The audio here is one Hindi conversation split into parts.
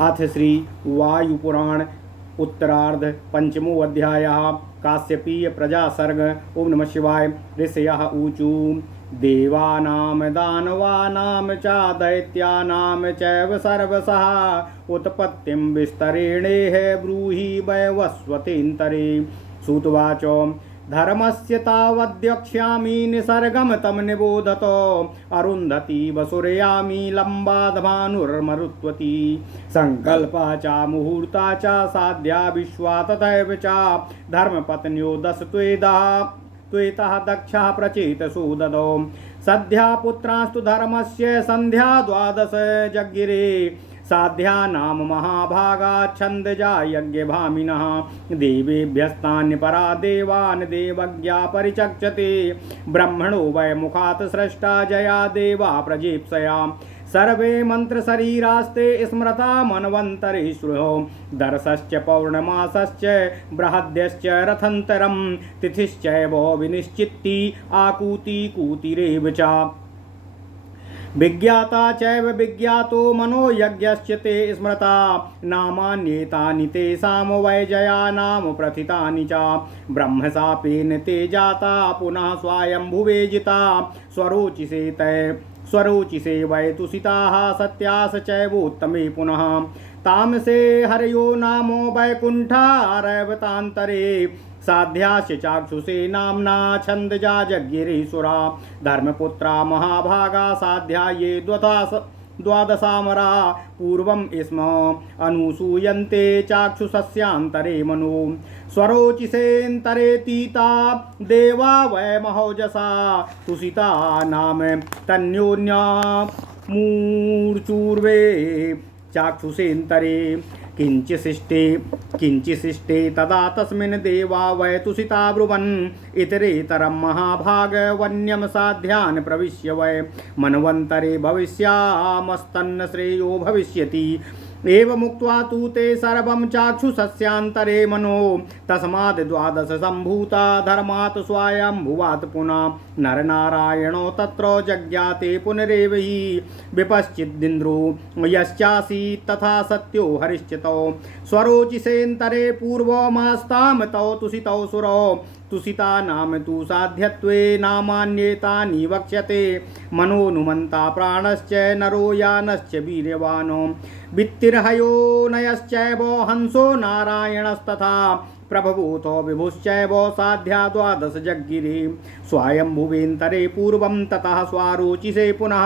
अथ श्री वायुपुराण उत्तरार्ध पंचमो अध्यायः काश्यपीय प्रजा सर्ग। ओम नमः शिवाय। ऋषयः ऊचु देवानां दानवानां च दैत्यानां चैव सर्वशः उत्पत्तिं विस्तरेणेह ब्रूहि वैवस्वतेन्तरे। सूतवाच धर्मस्य तावद्यक्ष्यामि निसर्गं तं निबोधतो अरुन्धती वसुरयामि लम्बादभानुर्मरुत्वती संकल्पा च मुहूर्ता च साध्या विश्वा तथैव च धर्मपत्न्यो दश त्वेतः दक्षः प्रचेतसु ददौ सद्या पुत्रास्तु धर्मस्य संध्या द्वादश जज्ञिरे साध्या नाम महाभागा छन्दजा यज्ञभामिनः देवेभ्यस्तान्यपरा देवान् देवज्ञा परिचक्षते ब्रह्मणो वै मुखात् स्रष्टा जया देवा प्रजेप्सया सर्वे मंत्रशरीरास्ते स्मृता मन्वन्तरेषु दर्शश्च पौर्णमासश्च बृहद्यश्च रथन्तरं तिथिश्चैव विनिश्चित्ति आकूति कूतिरेव च विज्ञाता चैव विज्ञातो मनो यज्ञश्च ते स्मृता नामान्येतानि तेषां वैजयानां प्रथितानि च ब्रह्मशापेन ते जाता पुनः स्वायम्भुवे जिता स्वरोचिषे वै तुषिताः सत्यास चैवोत्तमे पुनः तामसे हरयो नामो वैकुण्ठारैवतान्तरे साध्यास्य चाक्षुषे नाम्ना छन्दजा जज्ञिरेशुरा धर्मपुत्रा महाभागा साध्या ये द्वादशामरा पूर्वं स्म अनुसूयन्ते चाक्षुषस्यान्तरे मनो स्वरोचिषेऽन्तरेतीता देवा वै महोजसा तुषिता नाम तन्योन्या मूर्चूर्वे चाक्षुषेऽन्तरे किञ्चिशिष्टे तदा तस्मिन् देवा वै तुषिता ब्रुवन् इतरेतरं महाभाग वन्यं साध्यान् प्रविश्य वै मन्वन्तरे भविष्यामस्तन्न श्रेयो भविष्यति एवमुक्त्वा तु ते सर्वं चाक्षुषस्यान्तरे मनो तस्माद् द्वादश सम्भूता धर्मात् स्वायम्भुवात् पुनः नरनारायणो तत्र जज्ञाते पुनरेव हि विपश्चिदिन्द्रो यश्चासीत् तथा सत्यो हरिश्चितो स्वरोचिषेऽन्तरे पूर्वमास्तां तौ तुषितौ सुरौ तुषिता नाम तु साध्यत्वे नामान्येतानि वक्ष्यते मनोनुमन्ता प्राणश्च नरो यानश्च वीर्यवानो वित्तिर्हयो नयश्चैव हंसो नारायणस्तथा प्रभवोतो विभुश्चैव साध्या द्वादश जज्ञिरे स्वायम्भुवेन्तरे पूर्वं ततः स्वारोचिषे पुनः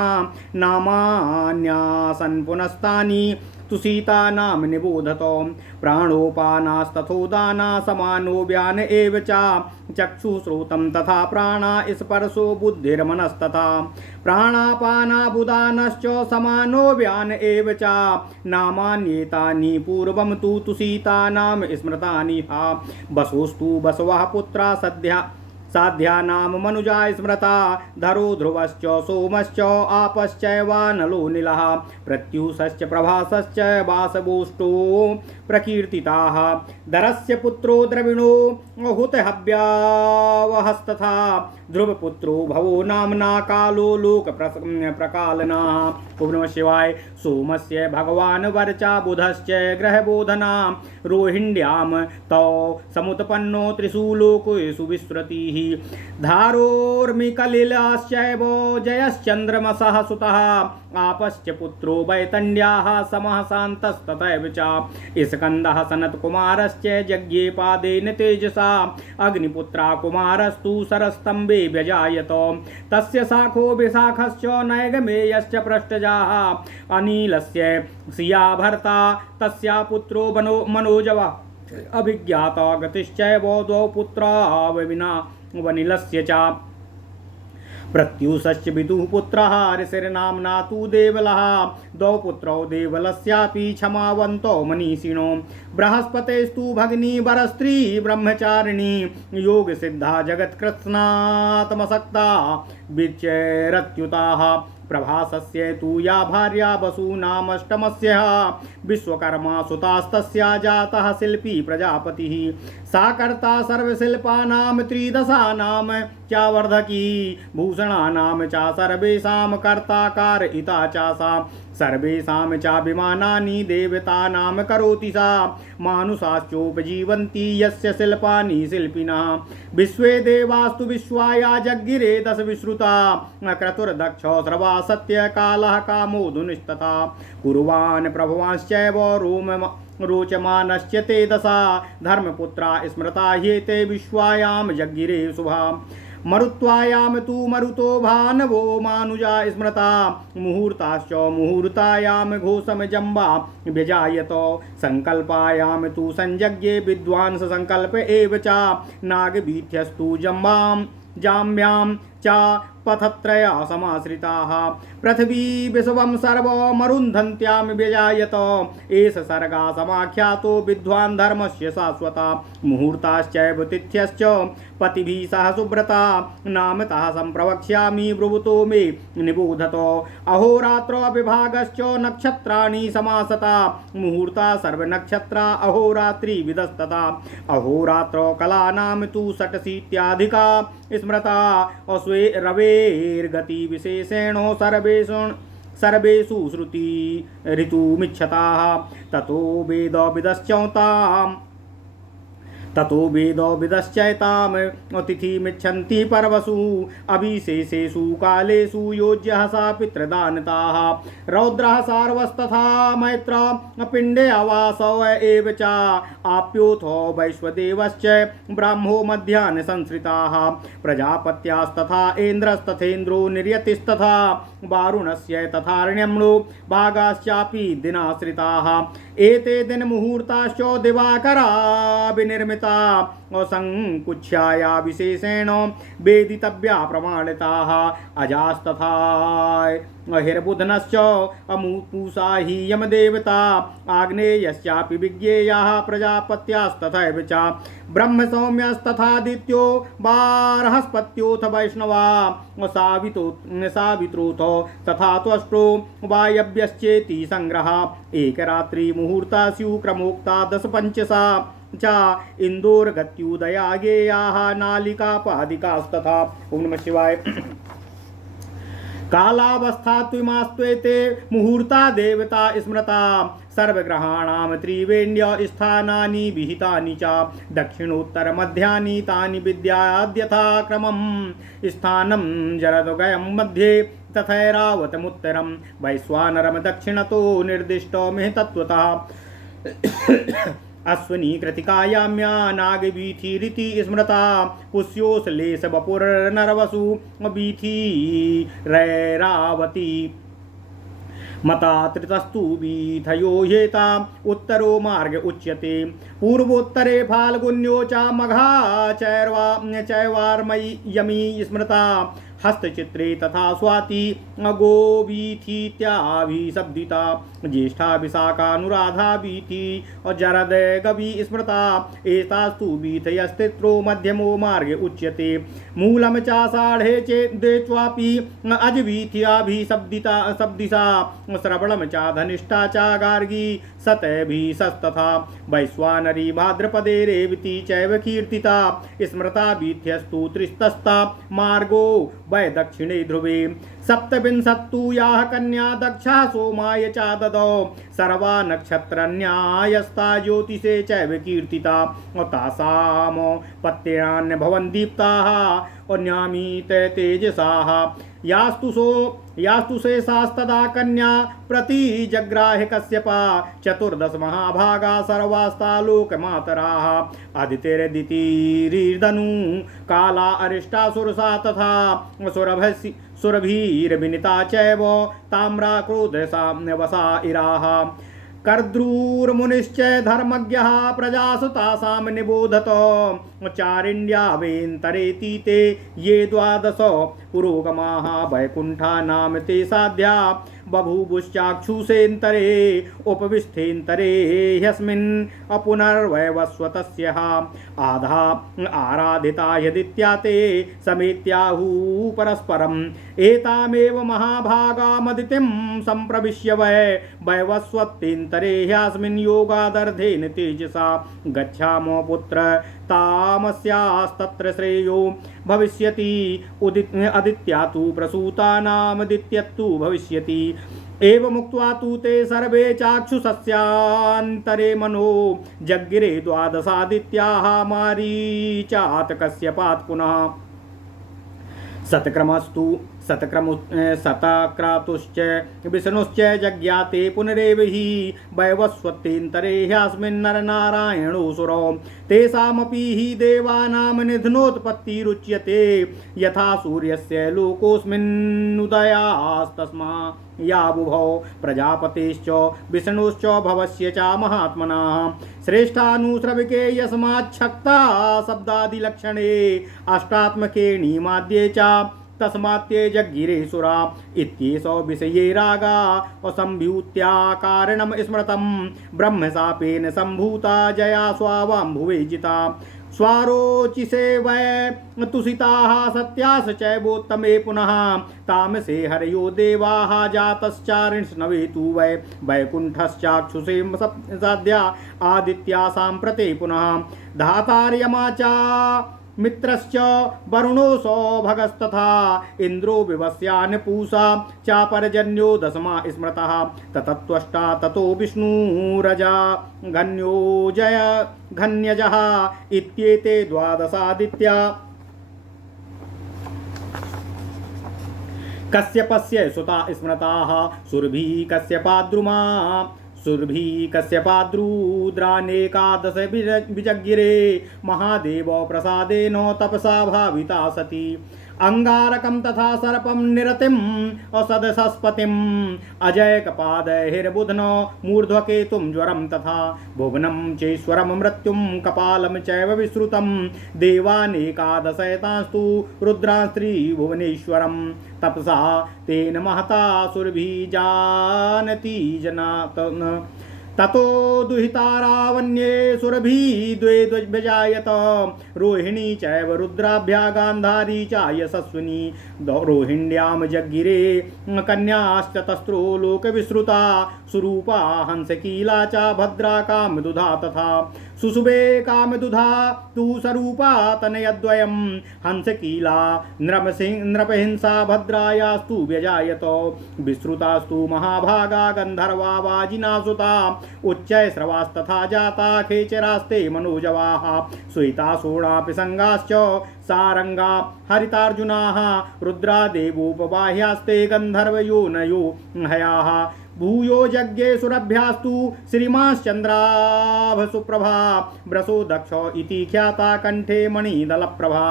नामान्यासन् पुनस्तानि तुषिता नाम निबोधतो प्राणोपानास्तथोदाना समानो व्यान एव च चक्षुश्रोतं तथा प्राणा स्पर्शो बुद्धिर्मनस्तथा प्राणापानाबुदानश्च समानो व्यान एव च नामान्येतानि पूर्वं तु तुषिता नाम स्मृतानि हा वसोस्तु बसवः पुत्रा साध्या नाम मनुजा स्मृता धरो ध्रुवश्च सोमश्च आपश्चैवानलो नीलः प्रत्यूषश्च प्रभासश्च वासवोष्टो प्रकीर्तिताः दरस्य पुत्रो द्रविणो हुतहव्यावहस्तथा ध्रुवपुत्रो भवो नाम्ना कालो लोक प्रकालनाः। ओम नमः शिवाय। सोमस्य भगवान् वर्चा बुधश्च ग्रहबोधना रोहिण्यां तौ समुत्पन्नो त्रिषु लोकेषु विस्तृतिः धारोर्मिकलिलाश्चैव जयश्चन्द्रमसः सुतः आपश्च पुत्रो वैतन्याः समः शान्तस्तथैव च स्कन्दः सनत्कुमारश्च जज्ञे पादेन तेजसा अग्निपुत्रा कुमारस्तु सरस्तम्भे व्यजायत तस्य शाखो विशाखश्च नैगमेयश्च पृष्ठजाः अनिलस्य श्रिया भर्ता तस्या पुत्रो मनोजवा अभिज्ञाता गतिश्चैव द्वौ पुत्रा वनिलस्य च प्रत्यूषश्च विदुः पुत्रः ऋषिर्नाम्ना तु देवलः द्वौ पुत्रौ देवलस्यापि क्षमावन्तौ मनीषिणो बृहस्पतेस्तु भगिनी वरस्त्री ब्रह्मचारिणी योगसिद्धा जगत्कृत्स्नात्मसक्ता विचरत्युताः प्रभासस्य तु या भार्या वसूनामष्टमस्य विश्वकर्मा सुतास्तस्या जातः शिल्पी प्रजापतिः सा कर्ता सर्वशिल्पानां त्रिदशानां चावर्धकी भूषणानां चा सर्वेषां कर्ता कारयिता च सा सर्वेषां चाभिमानानि देवतानां करोति सा मानुषाश्चोपजीवन्ति यस्य शिल्पानि शिल्पिनः विश्वे देवास्तु विश्वाया जग्गिरे दशविश्रुता क्रतुर्दक्षो सर्वा सत्यकालः कामोदुनिस्तथा कुर्वान् प्रभवांश्चैव रोचमानश्च ते दशा धर्मपुत्रा स्मृता ह्येते विश्वायां जग्गिरे शुभा मरुत्वायां तु मरुतो भानवो मानुजा स्मृता मुहूर्ताश्च मुहूर्तायां घोषम जम्बा व्यजायतो संकल्पायां तु संयज्ञे विद्वांस संकल्प एव च नागवीथ्यस्तु जम्बां जाम्यां च पथत्रया समाश्रिताः पृथ्वी विश्वं सर्वमरुन्धन्त्यां व्यजायत एष सर्गा समाख्यातो विद्वान् धर्मस्य शाश्वता मुहूर्ताश्चैव तिथ्यश्च पतिभिः सह सुब्रता नामतः सम्प्रवक्ष्यामि ब्रुवतो मे निबोधतो अहोरात्रो विभागश्च नक्षत्राणि समासता मुहूर्ता सर्वनक्षत्रा अहोरात्रि विदस्तता अहोरात्रो कलानां तु षट्शीत्याधिका स्मृता अस्वे रवेर्गति विशेषेणो सर्वेषु श्रुति ऋतुमिच्छताः ततो वेदो विदश्चैतां तिथिमिच्छन्ति पर्वसु अभिशेषेषु कालेषु योज्यः सा पितृदानताः रौद्रः सार्वस्तथा मैत्र पिण्डे आवासो एव च आप्योथो वैश्वदेवश्च ब्राह्मो मध्याह्न संसृताः प्रजापत्यास्तथा इन्द्रस्तथेन्द्रो निर्यतिस्तथा वारुणस्य तथार्ण्यम्नो भागाश्चापि दिनाश्रिताः एते दिनमुहूर्ताश्च दिवाकरा विनिर्मिता असंकुच्याया विशेषेण वेदितव्या प्रमाणिताः अजास्तथा हिरबुधनश्च अमुपूषा हि यमदेवता आग्नेयश्चापि विज्ञेयाः प्रजापत्यास्तथैव च ब्रह्मसौम्यस्तथादित्यो बृहस्पत्योऽथ वैष्णवा सावित्रोऽथ तथा त्वष्ट्रो वायव्यश्चेति संग्रहा एकरात्रि मुहूर्ता स्युः क्रमोक्ता दशपञ्चसा च इन्दोरगत्युदया गेयाः नालिकापादिकास्तथा। ओम नमः शिवाय। कालावस्थात्विमास्त्वेते मुहूर्ता देवता स्मृता सर्वग्रहाणां त्रिवेण्य स्थानानि विहितानि च दक्षिणोत्तर मध्यानि तानि विद्याद्यथा क्रमं स्थानं जरदुगयं मध्ये तथैरावतमुत्तरं वैश्वानरं दक्षिणतो निर्दिष्टो मे तत्त्वतः अश्विनी कृतिकायाम्या नागवीथिरिति स्मृता पुष्योश्लेष वपुर्नरवसु वीथि रैरावती मता त्रितस्तु वीथयो ह्येता उत्तरो मार्ग उच्यते पूर्वोत्तरे फाल्गुन्यो च मघा चैवार्मयी यमी स्मृता हस्तचित्रे तथा स्वाति गोवीथीत्याभिशब्दिता ज्येष्ठा विशाखानुराधा वीथि जरद गवी स्मृता एतास्तु वीथयस्तित्रो मध्यमो मार्ग उच्यते मूलम चाषाढ़े चेदेष्वापि अजवीथ्याभिशब्दिता शब्दिशा श्रवणम च धनिष्ठा च गार्गी सतभिस्तथा वैश्वानरी भाद्रपदे रेवती चैव कीर्तिता स्मृता वीथ्यस्तु त्रिस्तस्ता मार्गो वै दक्षिणे ध्रुवे सप्तविंशत्तु याः कन्या दक्षा सोमाय च ददौ सर्वा नक्षत्रन्यायस्ता ज्योतिषे चैव कीर्तिता तासाम पत्यान्य भवन दीप्ताः अन्यामीत तेजसाः यास्तु शेषास्तदा कन्या प्रति जग्राह कश्यपा चतुर्दश महाभागा सर्वास्ता लोकमातराः अदितिर्दितिर्धनु काला अरिष्टा सुरसा तथा सुरभीर्विनिता चैव ताम्रा क्रोधसा वसा इराः कर्द्रूर्मुनिश्च धर्मज्ञः प्रजासु तासां निबोधतो चारिण्यवेन्तरेति ते ये द्वादश पुरोगमाः वैकुण्ठा नाम ते साध्या बभूवुश्चाक्षुषेन्तरे उपविष्टेन्तरे ह्यस्मिन् अपुनर्वैवस्वतस्यः आधा आराधिता यदित्या ते समेत्याहुः परस्परम् एतामेव महाभागामदितिं सम्प्रविश्य वैवस्वतेन्तरे ह्यस्मिन् योगादर्धेन तेजसा गच्छामो पुत्र तामस्यास्तत्र श्रेयो भविष्यति अदित्या तु प्रसूतानामदित्यत्तु भविष्यति एवमुक्त्वा तु ते सर्वे चाक्षुषस्यान्तरे मनो जग्गिरे द्वादशादित्याः मारीचात् कश्यपात् पुनः शतक्रतुश्च विष्णुश्च जज्ञाते पुनरेव हि वैवस्वतेन्तरे ह्यस्मिन्नरनारायणोऽसुरो तेषामपि हि देवानां निधनोत्पत्तिरुच्यते यथा सूर्यस्य लोकोऽस्मिन्नुदयास्तस्मा याबुभौ प्रजापतेश्च विष्णुश्च भवस्य च महात्मनः श्रेष्ठानुश्रविके यस्माच्छक्ता शब्दादिलक्षणे अष्टात्मके निमाद्ये च तस्मात्ते जग्गिरेशुरा इत्येषो विषये रागा असम्भूत्या कारणं स्मृतं ब्रह्मशापेन सम्भूता जया स्वावाम्भुवे जिता स्वारोचिषे वै तुषिताः सत्यास चैवोत्तमे पुनः तामसे हरयो देवाः जातश्चारिणस्नवे तु वै वैकुण्ठश्चाक्षुषे साध्या आदित्या साम्प्रते पुनः धातार्यमा च मित्रश्च वरुणोऽसौ भगस्तथा इन्द्रो विवस्यान् पूषा चापरजन्यो दशमा स्मृतः ततत्त्वष्टा ततो विष्णुरजा घन्यजः इत्येते द्वादशादित्या कश्यपस्य सुता स्मृताः सुरभि कश्यपाद्रुमा सुरभि कश्यपाद्रुद्रानेकादश विजगिरे महादेव प्रसादेन तपसा भाविता सती अंगारकं तथा सर्पं निरतिम् असदसस्पतिम् अजयकपादहिर्बुधनो मूर्ध्वकेतुं ज्वरं तथा भुवनं चेश्वरं मृत्युं कपालं चैव विश्रुतं देवानेकादशैतांस्तु रुद्रास्त्रिभुवनेश्वरं तपसा तेन महता सुरभिजानति जनातन ततो दुहितारावण्ये सुरभि द्वे व्यजायत रोहिणी चैव रुद्राभ्या गान्धारी च यशस्विनी रोहिण्यां जग्गिरे कन्याश्च तस्त्रो लोकविश्रुता सुरूपा हंसकीला च भद्रा कामदुधा तथा सुशुभे कामदुधा तु स्वरूपा तनयद्वयं हंसकीला नृपहिंसा भद्रायास्तु व्यजायत विश्रुतास्तु महाभागा गन्धर्वा वाजिनासुता उच्चैस्रवास्तथा जाता खेचरास्ते मनोजवाः श्वेतासोणापि संगाश्च सारंगा हरितार्जुनाः रुद्रा देवोपबाह्यास्ते गन्धर्वयोनयो हयाः भूयो यज्ञे सुरभ्यास्तु श्रीमाश्चन्द्राभ सुप्रभा व्रसो दक्ष इति ख्याता कंठे मणिदलप्रभा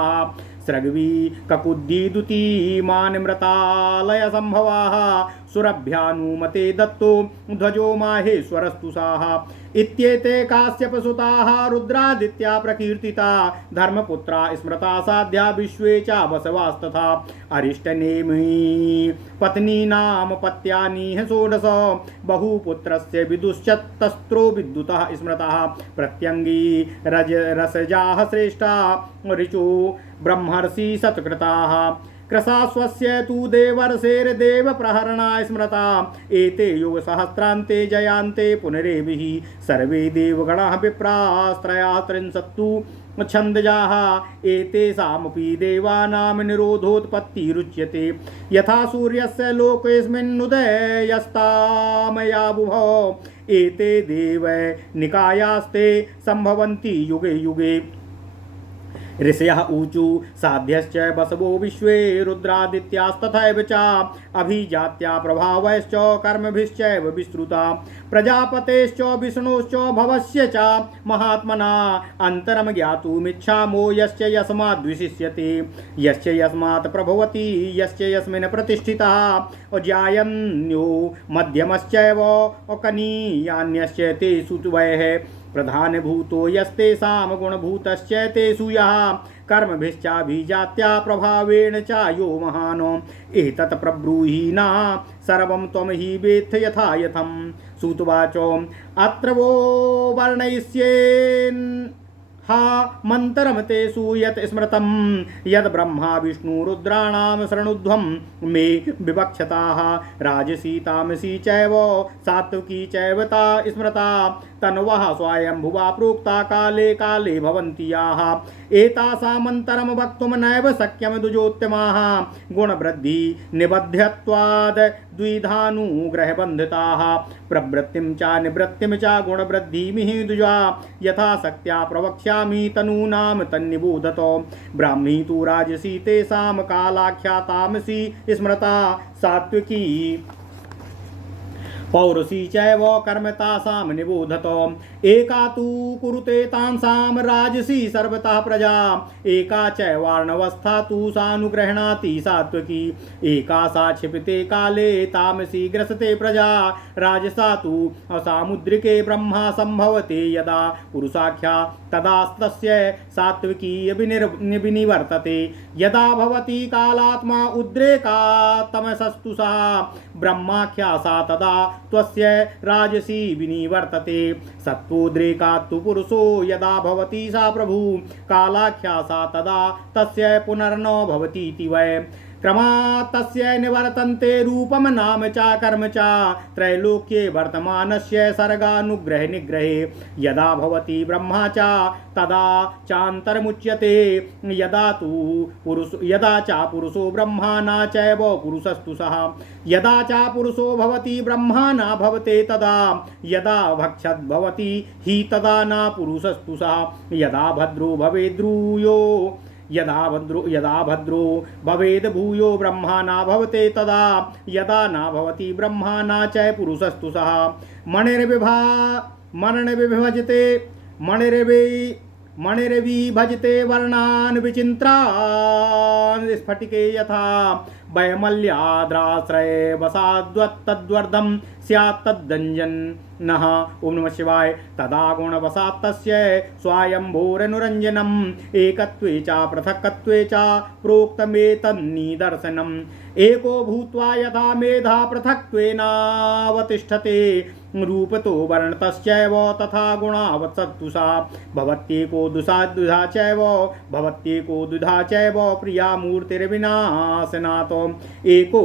स्रग्वी ककुद्दीदुती मानमृतालय संभवाः सुरभ्यानुमते दत्तो ध्वजो माहेश्वरस्तु साः इत्येते काश्यपसुताः रुद्रादित्या प्रकीर्तिता धर्मपुत्रा स्मृता साध्या विश्वे च वसवास्तथा अरिष्टनेमि पत्नी नाम पत्यानि षोडश बहुपुत्रस्य विदुश्चतस्रो विद्युतः स्मृतः प्रत्यंगी रसजाः श्रेष्ठा ऋचो ब्रह्मर्षि सत्कृताः कृशाश्वस्य तु देवर्षेर्देव प्रहरणा स्मृता एते युगसहस्रान्ते जयान्ते पुनरेभिः सर्वे देवगणाः विप्रास्त्रया त्रिंशत्तु छन्दजाः एतेषामपि देवानां निरोधोत्पत्तिरुच्यते यथा सूर्यस्य लोकेऽस्मिन्नुदयस्तामयाबुभौ एते देव निकायास्ते सम्भवन्ति युगे युगे ऋषयः ऊचु साध्यश्च बसवो विश्वे रुद्रादित्यास्तथैव च अभिजात्या प्रभावश्च कर्मभिश्चैव विस्तृता प्रजापतेश्च विष्णोश्च भवस्य च महात्मना अन्तरं ज्ञातुमिच्छामो यश्च यस्माद्विशिष्यते यश्च यस्मात् प्रभवति यश्च यस्मिन् प्रतिष्ठितः अजायन्यो मध्यमश्चैव कनीयान्यश्च तेषु वयः प्रधानभूतो यस्तेषां गुणभूतश्च तेषु यः कर्मभिश्चाभिजात्या प्रभावेण च यो महानो एतत् प्रब्रूहीना सर्वं त्वं हि वेत्थ यथा यथं सूतवाचो अत्र वो वर्णयिष्येन् हा मन्तरं तेषु यत् स्मृतं यद् ब्रह्मा विष्णुरुद्राणां शरणुध्वं मे विवक्षताः राजसी तामसी चैव सात्विकी चैव ता स्मृता तन्वः स्वयंभुवा प्रोक्ता काले काले भवन्ति याः एतासामन्तरं वक्तुं नैव शक्यं द्विजोत्तमाः गुणवृद्धि निबध्यत्वाद् द्विधानुग्रहबन्धिताः प्रवृत्तिं च निवृत्तिं च गुणवृद्धिमिः द्विजा यथाशक्त्या प्रवक्ष्यामि तनूनां तन्निबोधतो ब्राह्मी तु राजसी तेषां कालाख्यातामसी स्मृता सात्विकी पौरुषी चैव कर्मतासां निबोधतो एका तु कुरुते तांसां राजसी सर्वतः प्रजा एका चैवार्णवस्था तु सानुगृह्णाति सात्विकी एका सा क्षिपते काले तामसी ग्रसते प्रजा राजसा तु असामुद्रिके ब्रह्मा संभवते यदा पुरुषाख्या तदास्तस्य सात्विकी विनिवर्तते यदा भवति कालात्मा उद्रेका तमसस्तु सा ब्रह्माख्या सा तदा त्वस्य राजसी विनिवर्तते सत्त्वोद्रेकात् तु पुरुषो यदा भवति सा प्रभु कालाख्या सा तदा तस्य पुनर्न भवतीति वै क्रमात् तस्य निवर्तन्ते रूपं नाम च कर्म च त्रैलोक्ये वर्तमानस्य सर्गानुग्रह निग्रहे यदा भवति ब्रह्मा च तदा चान्तरमुच्यते यदा च पुरुषो ब्रह्माणा चैव पुरुषस्तु सः यदा च पुरुषो भवति ब्रह्माणा भवते तदा यदा भक्षद्भवति हि तदा न पुरुषस्तु सः यदा भद्रो भवेद्रूयो यदा भद्रो भवेद भूयो ब्रह्मा न भवते तदा यदा न भवति ब्रह्मा न च पुरुषस्तु सः मणिर्विभजते वर्णान् विचिन्त्रान् स्फटिके यथा वैमल्याद्राश्रये वसाद्वत्तद्वर्धं स्यात् तद्दञ्जनः ओम नमः शिवाय तदा गुणवसात्तस्य स्वायंभोरनुरञ्जनम् एकत्वे च पृथक्त्वे च प्रोक्तमेतन्निदर्शनम् एको भूत्वा यथा मेधा पृथक्त्वेनावतिष्ठते रूपतो वर्णतश्चैव तथा गुणावत्सत्तु सा भवत्येको दुधा चैव भवत्येको दुधा चैव प्रिया मूर्तिर्विनाशनातो एको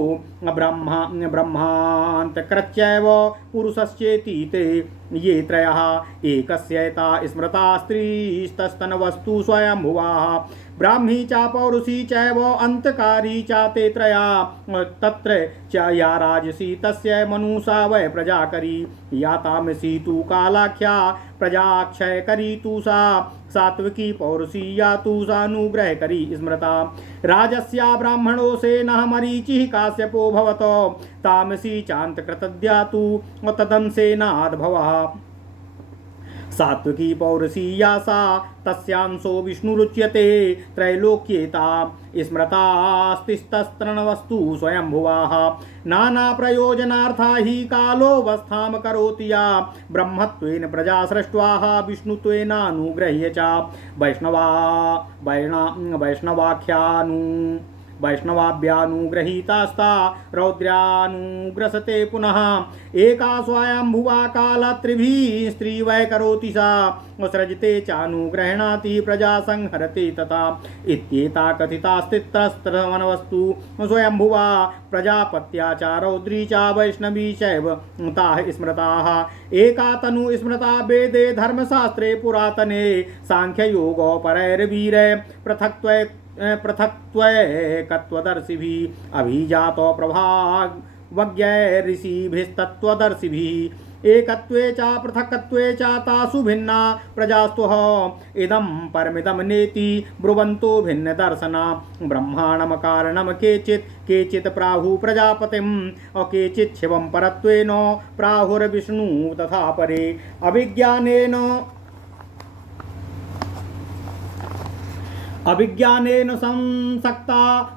ब्रह्मान्तकृत्यैव पुरुषश्चेति ते ये त्रयः एकस्यैता स्मृता स्त्रीस्तस्तनवस्तु स्वयंभुवाः ब्राह्मी च पौरुषी चैव अंतकारी च ते त्रया तत्र च या राजसी तस्य मनुषा वै प्रजाकरी या तामसी तु कालाख्या प्रजाक्षयकरी तु सा सात्विकी पौरुषी या तु सानुग्रहकरी स्मृता राजस्या ब्राह्मणो सेनः मरीचिः काश्यपो भवतो तामसी चान्तकृतद्या तु तदंसेनाद्भवः सात्विकी पौरुषी या सा तस्यांशो विष्णुरुच्यते त्रैलोक्येता स्मृतास्तिस्तस्तरणवस्तु स्वयंभुवाः नाना प्रयोजनार्था हि कालोऽवस्थां करोति या ब्रह्मत्वेन प्रजा सृष्ट्वाः विष्णुत्वेनानुगृह्य च वैष्णवाभ्यानुगृहीतास्ता रौद्रानुग्रसते पुनः एका स्वयंभुवा काला त्रिभिः स्त्री वै करोति सा सृजते चानुग्रहणाति प्रजा संहरते तथा इत्येता कथितास्तित्रस्त्रवनवस्तु स्वयंभुवा प्रजापत्या च रौद्री च वैष्णवी चैव ताः स्मृताः एका तनु स्मृता वेदे धर्मशास्त्रे पुरातने सांख्ययोगोपरैर्वीरे पृथक्त्वैकत्वदर्शिभिः अभिजातो प्रभावज्ञैर्षिभिस्तत्त्वदर्शिभिः एकत्वे च पृथक्त्वे च तासु भिन्ना प्रजास्तुः इदं परमिदं नेति ब्रुवन्तो भिन्नदर्शना ब्रह्माणं कारणं केचित् प्राहु प्रजापतिम् केचित् शिवं परत्वेन प्राहुर्विष्णु तथा परे अभिज्ञानेन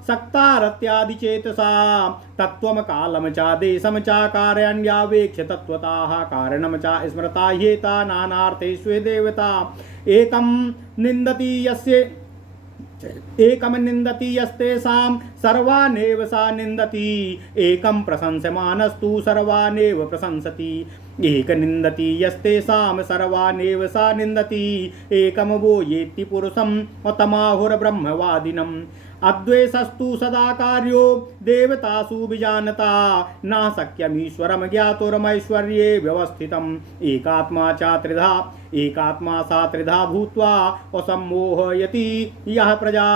सक्तारत्यादिचेतसा तत्त्वं कालं च देशं च कारण्यावेक्ष्य तत्त्वतः कारणं च स्मृता ह्येता नानार्थेषु देवता एकं निन्दति यस्य एकम निंदति यस्तेषां सर्वानेव सा निंदति एकम प्रशंसमानस्तु सर्वानेव प्रशंसति एक निंदति यस्तेषां सर्वानेव सा निंदति एकम वो येति पुरुषं तमाहुर ब्रह्मवादिनम् अद्वेषस्तु सदा कार्यो देवतासु विजानता न शक्यमीश्वरम ज्ञातुरमैश्वर्ये व्यवस्थितम् एकात्मा सा त्रिधा भूत्वा असम्मोहयति यः प्रजा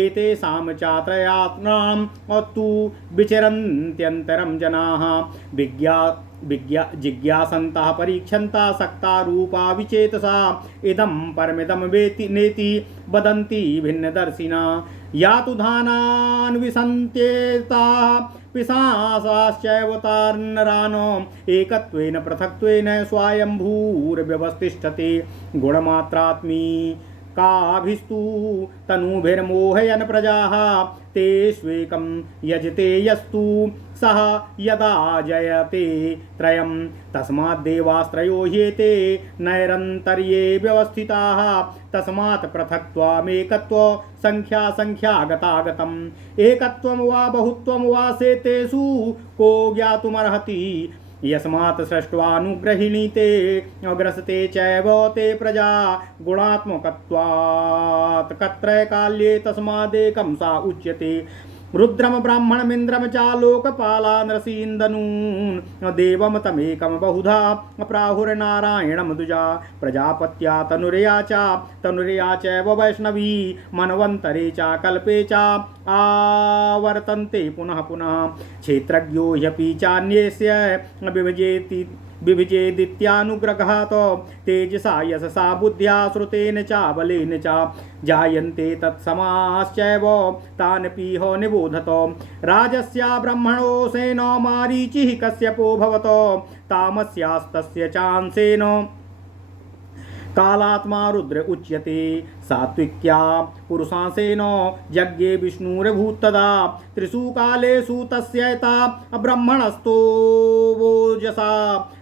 एतेषां चात्रयात्नां तु विचरन्त्यन्तरं जनाः जिज्ञासन्तः परीक्षन्ता सक्ता रूपा विचेतसा इदं परमिदं वेति नेति वदन्ति भिन्नदर्शिना या तु धानान्विसन्त्येताः पिशाचाश्चैवतार्नरानो एकत्वेन पृथक्त्वेन स्वायम्भूर्व्यवस्थिष्ठते गुणमात्रात्मी काभिस्तु तनुभिर्मोहयन् प्रजाः तेष्वेकं यजते यस्तु सः यदा जयते त्रयं तस्माद्देवास्त्रयो ह्येते नैरन्तर्ये व्यवस्थिताः तस्मात् पृथक्त्वमेकत्व संख्यागतागतम् एकत्वं वा बहुत्वं वा सेतेषु को ज्ञातुमर्हति यस्मात् सृष्ट्वानुग्रहिणीते अग्रसते चैव ते प्रजा गुणात्मकत्वात् कत्रैकाल्ये तस्मादेकं सा उच्यते रुद्रम ब्राह्मणमिन्द्रम चा लोकपाला नरसीन्दनून् देवम तमेकम बहुधा प्राहुर्नारायणम दुजा प्रजापत्या तनुर्या चैव वैष्णवी मनवन्तरे चा कल्पे चा आवर्तन्ते पुनः पुनः क्षेत्रज्ञो ह्यपि चान्यस्य विभजेदित्यानुग्रहात् तेजसा यशसा बुद्ध्या श्रुतेन च बलेन च जायन्ते तत्समाश्चैव तान् पीह निबोधत राजस्या ब्रह्मणो सेनो मारीचिः कश्यपो भवत तामस्यास्तस्य चांसेन कालात्मा रुद्र उच्यते सात्विक्या पुरुषांसेन यज्ञे विष्णुर्भूतदा त्रिषु कालेषु तस्यैता ब्रह्मणस्तो वोजसा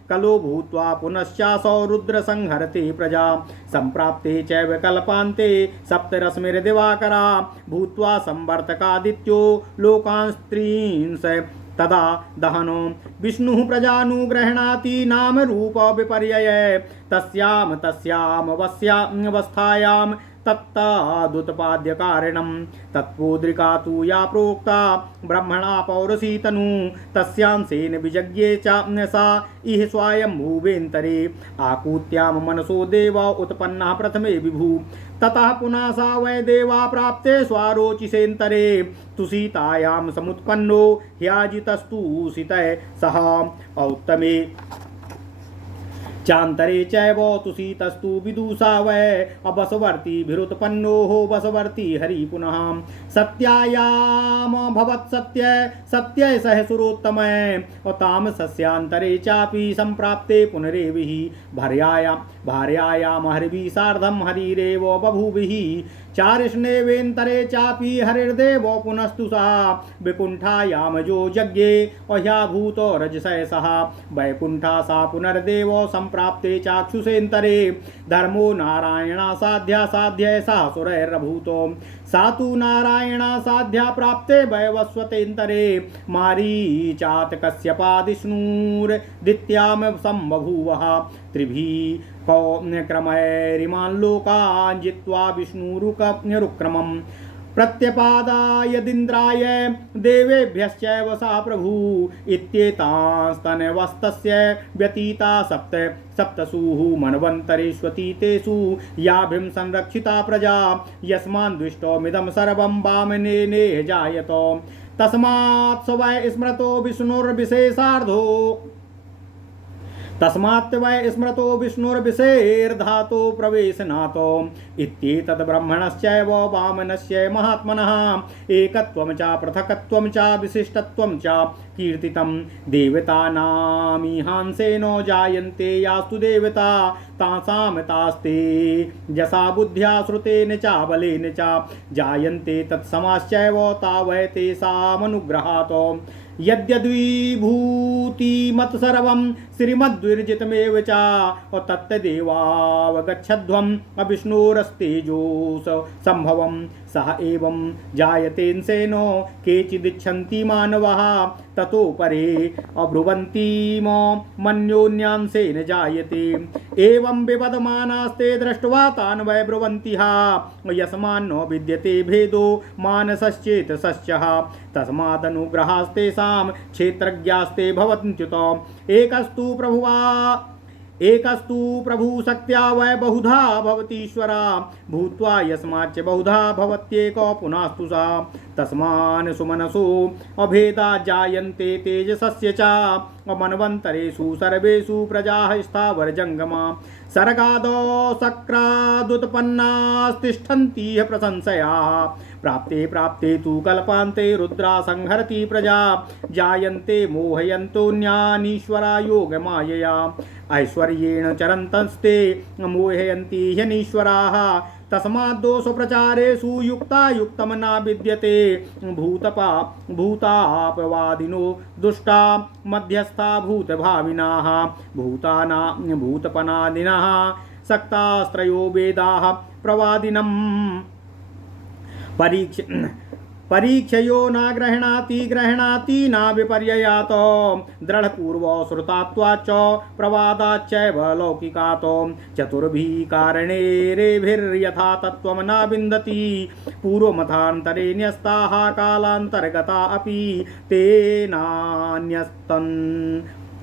कलो भूत्वा पुनश्चासौ रुद्र संहरते प्रजा संप्राप्ते चैव कल्पान्ते सप्तरश्मिर्दिवाकरा भूत्वा संवर्तकादित्यो लोकांस्त्रींस तदा दहनो विष्णुः प्रजानुग्रहणाति नाम रूप विपर्यय तस्याम वस्यावस्थायां तत्तादुत्पाद्यकारिणं तत्पोद्रिका तु या प्रोक्ता ब्रह्मणा पौरसी तनु तस्यांसेन विजज्ञे च सा इह स्वायम्भुवेन्तरे आकूत्यां मनसो देव उत्पन्नः प्रथमे विभु ततः पुनः सा वै देवा प्राप्ते स्वारोचिसेन्तरे तुसीतायां समुत्पन्नो ह्याजितस्तु सितः सह औत्तमे चान्तरे चैव तुसीतस्तु विदुषा वै अबसवर्तिभिरुत्पन्नो बसवर्ती हरि पुनः सत्यायामभवत् सत्यै सह सुरोत्तमः तामसस्यान्तरे चापि सम्प्राप्ते पुनरेविः भार्यायां हरिभिः सार्धं हरिरेव बभूविः चारिष्णेवेन्तरे चापि हरिर्देव पुनस्तु सः वैकुण्ठायामजो यज्ञे अह्याभूतो रजसः सः वैकुण्ठा सा पुनर्देव सम्प्राप्ते चाक्षुषेन्तरे धर्मो नारायणासाध्या साध्य सः सुरैरभूतो सा तु नारायणासाध्या प्राप्ते वैवस्वतेन्तरे मारीचात् कश्यपादिष्णुर्दित्यां सम्बभूवः त्रिभिः क्रमैरिमान् लोकान् जित्वा विष्णुरुक्रमम् प्रत्यपादायदिन्द्राय देवेभ्यश्चैव सा प्रभु इत्येतांस्तनवस्तस्य व्यतीता सप्तसुः मन्वन्तरेष्वतीतेषु याभिं संरक्षिता प्रजा यस्मान् दृष्टोमिदं सर्वं वामनेने जायत तस्मात् स वै स्मृतो विष्णुर्विशेषार्धो तस्मात् वै स्मृतो विष्णुर्विशेर्धातो प्रवेशनातो इत्येतद् ब्रह्मणश्चैव वामनस्य महात्मनः एकत्वं च पृथक्त्वं च विशिष्टत्वं च कीर्तितं देवतानामिहांसेनो जायन्ते यास्तु देवता तासां तास्ते जसा बुद्ध्या श्रुतेन च बलेन च जायन्ते तत्समाश्चैव तावै तेषामनुग्रहात् यद्यद्विभूतिमत् सर्वं श्रीमद्विर्जितमेव च तत्तदेवावगच्छध्वम् अविष्णोरस्तेजोस सम्भवं सह एवं जायतेन्सेनो केचिदिच्छन्ति मानवः ततो परे अब्रुवन्तीम मन्योन्यांसेन जायते एवं विपदमानास्ते दृष्ट्वा तान् वै ब्रुवन्तिः यस्मान्नो विद्यते भेदो मानसश्चेतसश्च तस्मादनुग्रहास्तेषां क्षेत्रज्ञास्ते भवन्त्युत एकस्तु प्रभु शक्त्या वै बहुधा भवतीश्वरा भूत्वा यस्माच्च बहुधा भवत्येको पुनस्तु सा तस्मान् सुमनसो अभेदा जायन्ते तेजसस्य च मन्वन्तरेषु सर्वेषु प्रजाः स्थावरजङ्गमा सर्गादो सक्रादुत्पन्नास्तिष्ठन्ति प्रशंसयाः प्राप्ते तु कल्पान्ते रुद्रा संहरति प्रजा जायन्ते मोहयन्तोऽन्यानीश्वरा योगमायया ऐश्वर्येण चरन्तस्ते मोहयन्ति ह्यनीश्वराः तस्माद्दोषप्रचारेषु युक्तायुक्तं न विद्यते भूतापवादिनो दुष्टा मध्यस्था भूतभाविनाः भूतपनादिनः सक्तास्त्रयो वेदाः प्रवादिनम् परीक्षयो न गृह्णाति न विपर्ययात् दृढपूर्व श्रुतात्वाच्च प्रवादाच्चैव लौकिकात् चतुर्भिः कारणैरेभिर्यथा तत्त्वं न विन्दति पूर्वमथान्तरे न्यस्ताः कालान्तर्गता अपि तेनान्यस्तन्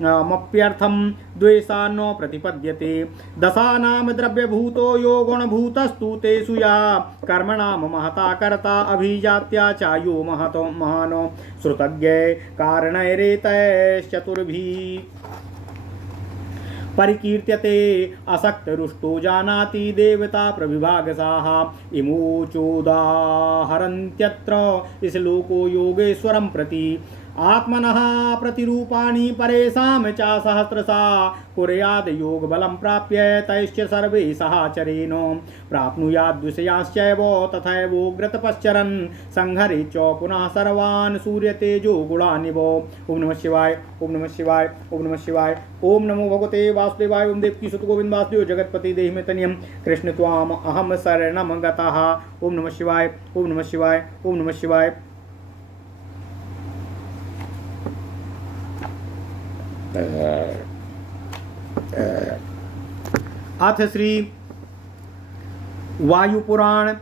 मप्यर्थं द्वेषान्नो प्रतिपद्यते दशानां द्रव्यभूतो यो गुणभूतस्तु तेषु या कर्मणां महता कर्ता अभिजात्या चायो महतो महानो श्रुतज्ञे कारणैरेतैश्चतुर्भिः परिकीर्त्यते असक्तरुष्टो जानाति देवता प्रविभागसाः इमोचोदाहरन्त्यत्र श्लोको योगेश्वरं प्रति आत्मनः प्रतिरूपाणि परेषां च सहस्रशा कुर्याद् योगबलं प्राप्य तैश्च सर्वे सहाचरेण प्राप्नुयाद्विषयाश्चैव तथैवोग्रतपश्चरन् संहरे च पुनः सर्वान् सूर्यतेजो गुणानिव। ओम नमः शिवाय, ओम नमः शिवाय, ओम नमः शिवाय। ओम नमो भगवते वासुदेवाय। ओम देवकी सुत गोविंद वासुदेव जगतपति देहि मे तनियम कृष्ण त्वाम अहम शरणं गतः। ओम नमः शिवाय, ओम नमः शिवाय, ओम नमः शिवाय। अथ श्री वायुपुराण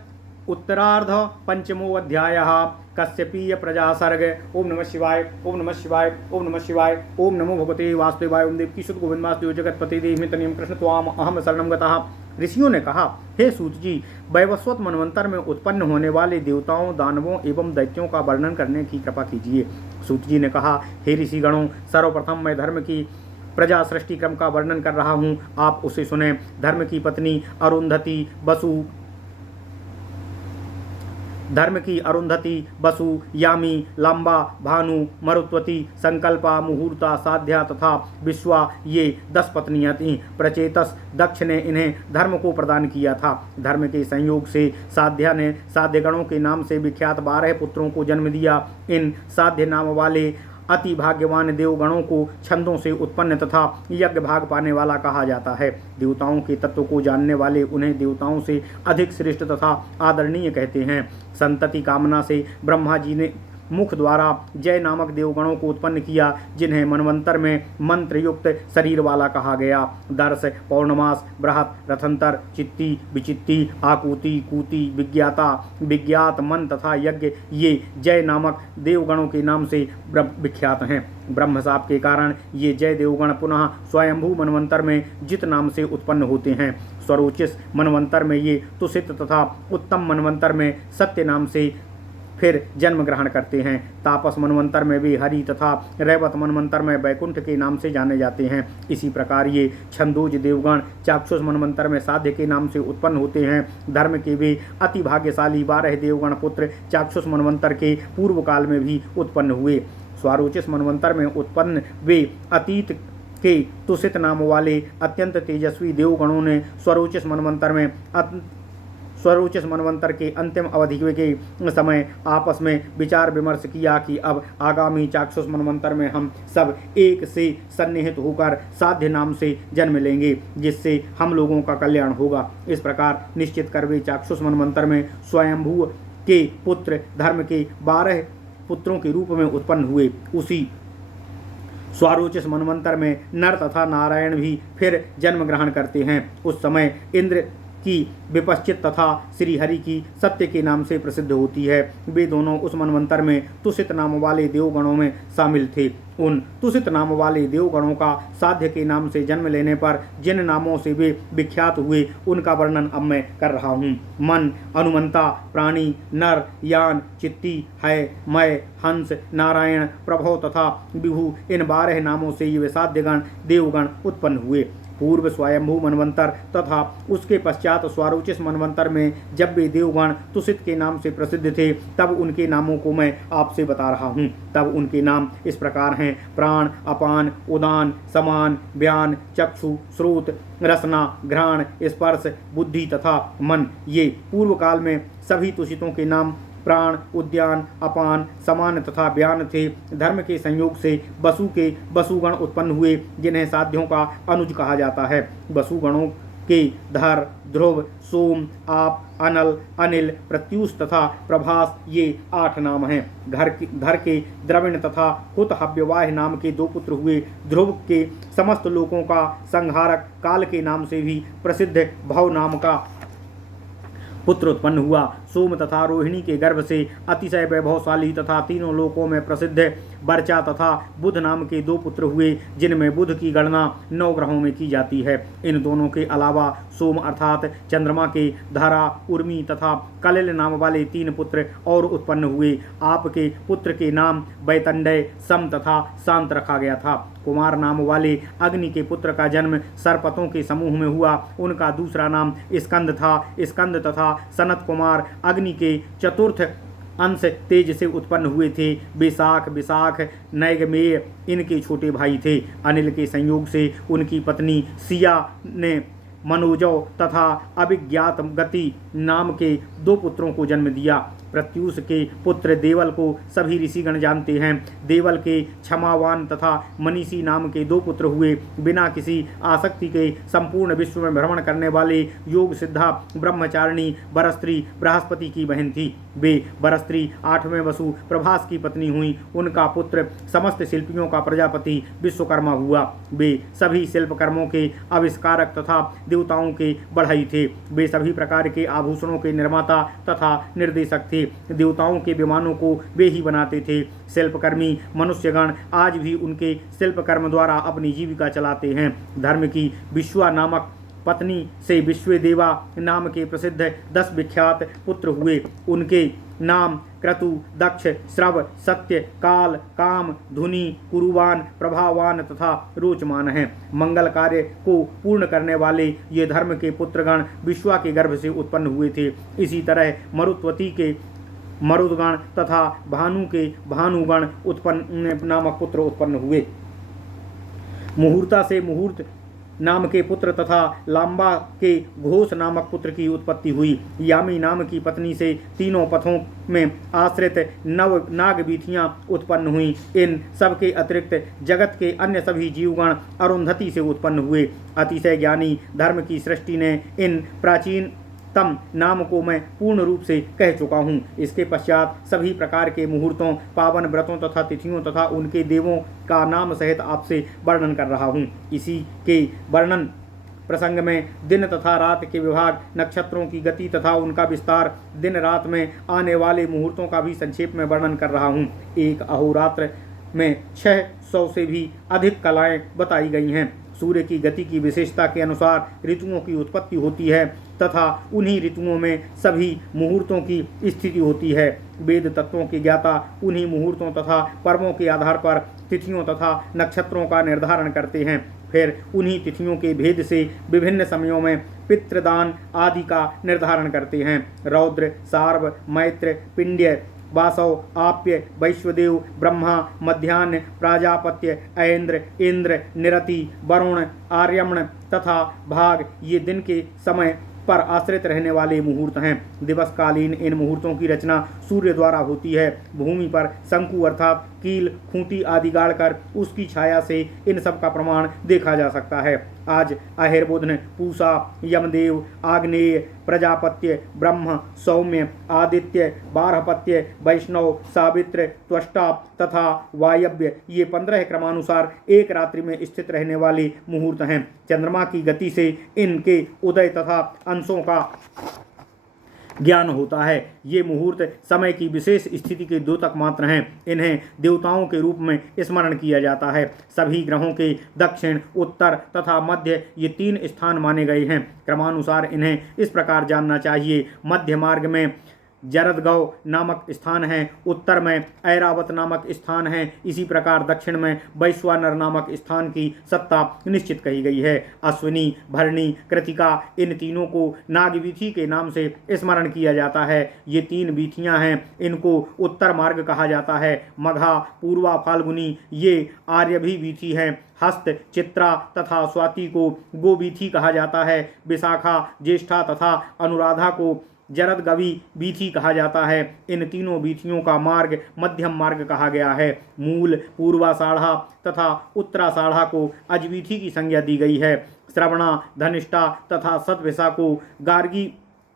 उत्तरार्ध पंचमो अध्यायः कश्यपीय प्रजा सर्ग। ओम नमः शिवाय, ओम नमः शिवाय, ओम नमः शिवाय। ओम नमो भगवते वासुदेवाय। ओम देवकी सुत गोविंद वासुदेव जगतपति देहि मे तनियम कृष्ण त्वाम अहम शरणं गतः। ऋषियों ने कहा, हे सूत जी, वैवस्वत मनवंतर में उत्पन्न होने वाले देवताओं, दानवों एवं दैत्यों का वर्णन करने की कृपा कीजिए। सूत जी ने कहा, हे ऋषिगणों, सर्वप्रथम मैं धर्म की प्रजा सृष्टि क्रम का वर्णन कर रहा हूँ, आप उसे सुने। धर्म की पत्नी अरुंधति, बसु, यामी, लांबा, भानु, मरुत्वती, संकल्पा, मुहूर्ता, साध्या तथा विश्वा, ये 10 पत्नियां थीं। प्रचेतस दक्ष ने इन्हें धर्म को प्रदान किया था। धर्म के संयोग से साध्या ने साध्यगणों के नाम से विख्यात 12 पुत्रों को जन्म दिया। इन साध्य नाम वाले अति भाग्यवान देवगणों को छंदों से उत्पन्न तथा यज्ञ भाग पाने वाला कहा जाता है। देवताओं के तत्व को जानने वाले उन्हें देवताओं से अधिक श्रेष्ठ तथा आदरणीय कहते हैं। संतति कामना से ब्रह्मा जी ने मुख द्वारा जय नामक देवगणों को उत्पन्न किया, जिन्हें मनवंतर में मंत्र युक्त शरीर वाला कहा गया। दर्श, पौर्णमास, बृहत, रथंतर, चित्ती, विचित्ती, आकुति, कूति, विज्ञाता, विज्ञात, मन तथा यज्ञ, ये जय नामक देवगणों के नाम से विख्यात हैं। ब्रह्मशाप के कारण ये जय देवगण पुनः स्वयंभू मनवंतर में जित नाम से उत्पन्न होते हैं। स्वरोचिस मनवंतर में ये तुसित तथा उत्तम मनवंतर में सत्य नाम से फिर जन्म ग्रहण करते हैं। तापस मनवंतर में भी हरि तथा रैवत मनवंतर में बैकुंठ के नाम से जाने जाते हैं। इसी प्रकार ये छंदोज देवगण चाक्षुष मनवंतर में साध्य के नाम से उत्पन्न होते हैं। धर्म के वे अति भाग्यशाली 12 देवगण पुत्र चाक्षुष मनवंतर के पूर्व काल में भी उत्पन्न हुए। स्वारोचिस मनवंतर में उत्पन्न वे अतीत के तुसित नाम वाले अत्यंत तेजस्वी देवगणों ने स्वरोचिस मनवंतर के अंतिम अवधि के समय आपस में विचार विमर्श किया कि अब आगामी चाक्षुष मनवंतर में हम सब एक से सन्निहित होकर साध्य नाम से जन्म लेंगे, जिससे हम लोगों का कल्याण होगा। इस प्रकार निश्चित कर वे चाक्षुष मनवंतर में स्वयंभू के पुत्र धर्म के 12 पुत्रों के रूप में उत्पन्न हुए। उसी स्वारोचिष मनवंतर में नर तथा नारायण भी फिर जन्म ग्रहण करते हैं। उस समय इंद्र की विपश्चित तथा श्रीहरि की सत्य के नाम से प्रसिद्ध होती है। वे दोनों उस मनवंतर में तुषित नाम वाले देवगणों में शामिल थे। उन तुषित नाम वाले देवगणों का साध्य के नाम से जन्म लेने पर जिन नामों से वे विख्यात हुए उनका वर्णन अब मैं कर रहा हूँ। मन, अनुमंता, प्राणी, नर, यान, चित्ती, है, मय, हंस, नारायण, प्रभो तथा विभु, इन 12 नामों से ये साध्यगण देवगण उत्पन्न हुए। पूर्व स्वयंभू मनवंतर तथा उसके पश्चात स्वारोचिष मनवंतर में जब वे देवगण तुषित के नाम से प्रसिद्ध थे तब उनके नामों को मैं आपसे बता रहा हूँ। तब उनके नाम इस प्रकार हैं: प्राण, अपान, उदान, समान, व्यान, चक्षु, श्रोत, रसना, घ्राण, स्पर्श, बुद्धि तथा मन। ये पूर्व काल में सभी तुषितों के नाम प्राण, उद्यान, अपान, समान तथा व्यान थे। धर्म के संयोग से वसु के वसुगण उत्पन्न हुए जिन्हें साध्यों का अनुज कहा जाता है। वसुगणों के धर, ध्रुव, सोम, आप, अनल, अनिल, प्रत्यूष तथा प्रभास ये 8 नाम हैं। धर के द्रविण तथा हुत हव्यवाह नाम के 2 पुत्र हुए। ध्रुव के समस्त लोकों का संहारक काल के नाम से भी प्रसिद्ध भव नाम का पुत्र उत्पन्न हुआ। सोम तथा रोहिणी के गर्भ से अतिशय वैभवशाली तथा तीनों लोकों में प्रसिद्ध वर्चा तथा बुध नाम के 2 पुत्र हुए जिनमें बुध की गणना 9 ग्रहों में की जाती है। इन दोनों के अलावा सोम अर्थात चंद्रमा के धारा, उर्मी तथा कलिल नाम वाले 3 पुत्र और उत्पन्न हुए। आपके पुत्र के नाम बैतंडय, सम तथा शांत रखा गया था। कुमार नाम वाले अग्नि के पुत्र का जन्म सर्पतों के समूह में हुआ। उनका दूसरा नाम स्कंद था। स्कंद तथा सनत कुमार अग्नि के चतुर्थ अंश तेज से उत्पन्न हुए थे। विशाख, नैगमेय इनके छोटे भाई थे। अनिल के संयोग से उनकी पत्नी सिया ने मनोजव तथा अभिज्ञात गति नाम के 2 पुत्रों को जन्म दिया। प्रत्यूष के पुत्र देवल को सभी ऋषिगण जानते हैं। देवल के क्षमावान तथा मनीषी नाम के 2 पुत्र हुए। बिना किसी आसक्ति के संपूर्ण विश्व में भ्रमण करने वाले योग सिद्धा ब्रह्मचारिणी बरस्त्री बृहस्पति की बहन थी। वे बरस्त्री 8वें वसु प्रभास की पत्नी हुई। उनका पुत्र समस्त शिल्पियों का प्रजापति विश्वकर्मा हुआ। वे सभी शिल्प कर्मों के आविष्कारक तथा देवताओं के बढ़ई थे। वे सभी प्रकार के आभूषणों के निर्माता तथा निर्देशक थे। देवताओं के विमानों को वे ही बनाते थे। शिल्पकर्मी मनुष्यगण आज भी उनके शिल्पकर्म द्वारा अपनी जीविका चलाते हैं। धर्म की विश्वा नामक पत्नी से विश्वदेवा नाम के प्रसिद्ध 10 विख्यात पुत्र हुए। उनके नाम क्रतु, दक्ष, श्रव, सत्य, काल, काम, धुनि, कुरुवान, प्रभावान तथा रोचमान हैं। मंगल कार्य को पूर्ण करने वाले ये धर्म के पुत्रगण विश्वा के गर्भ से उत्पन्न हुए थे। इसी तरह मरुत्वती के मरुदगण तथा भानु के भानुगण उत्पन्न नामक पुत्र उत्पन्न हुए। मुहूर्ता से मुहूर्त नाम के पुत्र तथा लांबा के घोष नामक पुत्र की उत्पत्ति हुई। यामी नाम की पत्नी से तीनों पथों में आश्रित नव नागवीथियां उत्पन्न हुई। इन सब के अतिरिक्त जगत के अन्य सभी जीवगण अरुंधति से उत्पन्न हुए। अतिशय ज्ञानी धर्म की सृष्टि ने इन प्राचीन तम नाम को मैं पूर्ण रूप से कह चुका हूँ। इसके पश्चात सभी प्रकार के मुहूर्तों, पावन व्रतों तथा तिथियों तथा उनके देवों का नाम सहित आपसे वर्णन कर रहा हूँ। इसी के वर्णन प्रसंग में दिन तथा रात के विभाग, नक्षत्रों की गति तथा उनका विस्तार, दिन रात में आने वाले मुहूर्तों का भी संक्षेप में वर्णन कर रहा हूँ। एक अहोरात्र में 600 से भी अधिक कलाएं बताई गई हैं। सूर्य की गति की विशेषता के अनुसार ऋतुओं की उत्पत्ति होती है तथा उन्हीं ऋतुओं में सभी मुहूर्तों की स्थिति होती है। वेद तत्वों के ज्ञाता उन्हीं मुहूर्तों तथा पर्वों के आधार पर तिथियों तथा नक्षत्रों का निर्धारण करते हैं। फिर उन्हीं तिथियों के भेद से विभिन्न समयों में पितृदान आदि का निर्धारण करते हैं। रौद्र, सार्व, मैत्र, पिंड्य, वासव, आप्य, वैश्वदेव, ब्रह्मा, मध्याह्न, प्राजापत्य, ऐन्द्र, इंद्र, निरति, वरुण, आर्यमण तथा भाग ये दिन के समय पर आश्रित रहने वाले मुहूर्त हैं। दिवसकालीन इन मुहूर्तों की रचना सूर्य द्वारा होती है। भूमि पर शंकु अर्थात कील, खूंटी आदि गाड़कर उसकी छाया से इन सब का प्रमाण देखा जा सकता है। आज अहिर्बुधन, पूषा, यमदेव, आग्नेय, प्रजापत्य, ब्रह्म, सौम्य, आदित्य, बारहपत्य, वैष्णव, सावित्र, त्वष्टा तथा वायव्य, ये 15 क्रमानुसार एक रात्रि में स्थित रहने वाले मुहूर्त हैं। चंद्रमा की गति से इनके उदय तथा अंशों का ज्ञान होता है। ये मुहूर्त समय की विशेष स्थिति के द्योतक मात्र हैं। इन्हें देवताओं के रूप में स्मरण किया जाता है। सभी ग्रहों के दक्षिण, उत्तर तथा मध्य ये 3 स्थान माने गए हैं। क्रमानुसार इन्हें इस प्रकार जानना चाहिए। मध्य मार्ग में जरदगौ नामक स्थान है, उत्तर में ऐरावत नामक स्थान है, इसी प्रकार दक्षिण में वैश्वानर नामक स्थान की सत्ता निश्चित कही गई है। अश्विनी, भरणी, कृतिका इन तीनों को नागवीथी के नाम से स्मरण किया जाता है। ये 3 वीथियां हैं, इनको उत्तर मार्ग कहा जाता है। मघा, पूर्वा, फाल्गुनी ये आर्यभी वीथी हैं। हस्त, चित्रा तथा स्वाति को गोवीथी कहा जाता है। विशाखा, ज्येष्ठा तथा अनुराधा को जरदगवी वीथी कहा जाता है। इन तीनों वीथियों का मार्ग मध्यम मार्ग कहा गया है। मूल, पूर्वाषाढ़ा तथा उत्तराषाढ़ा को अजवीथी की संज्ञा दी गई है। श्रवणा, धनिष्ठा तथा सतविशा को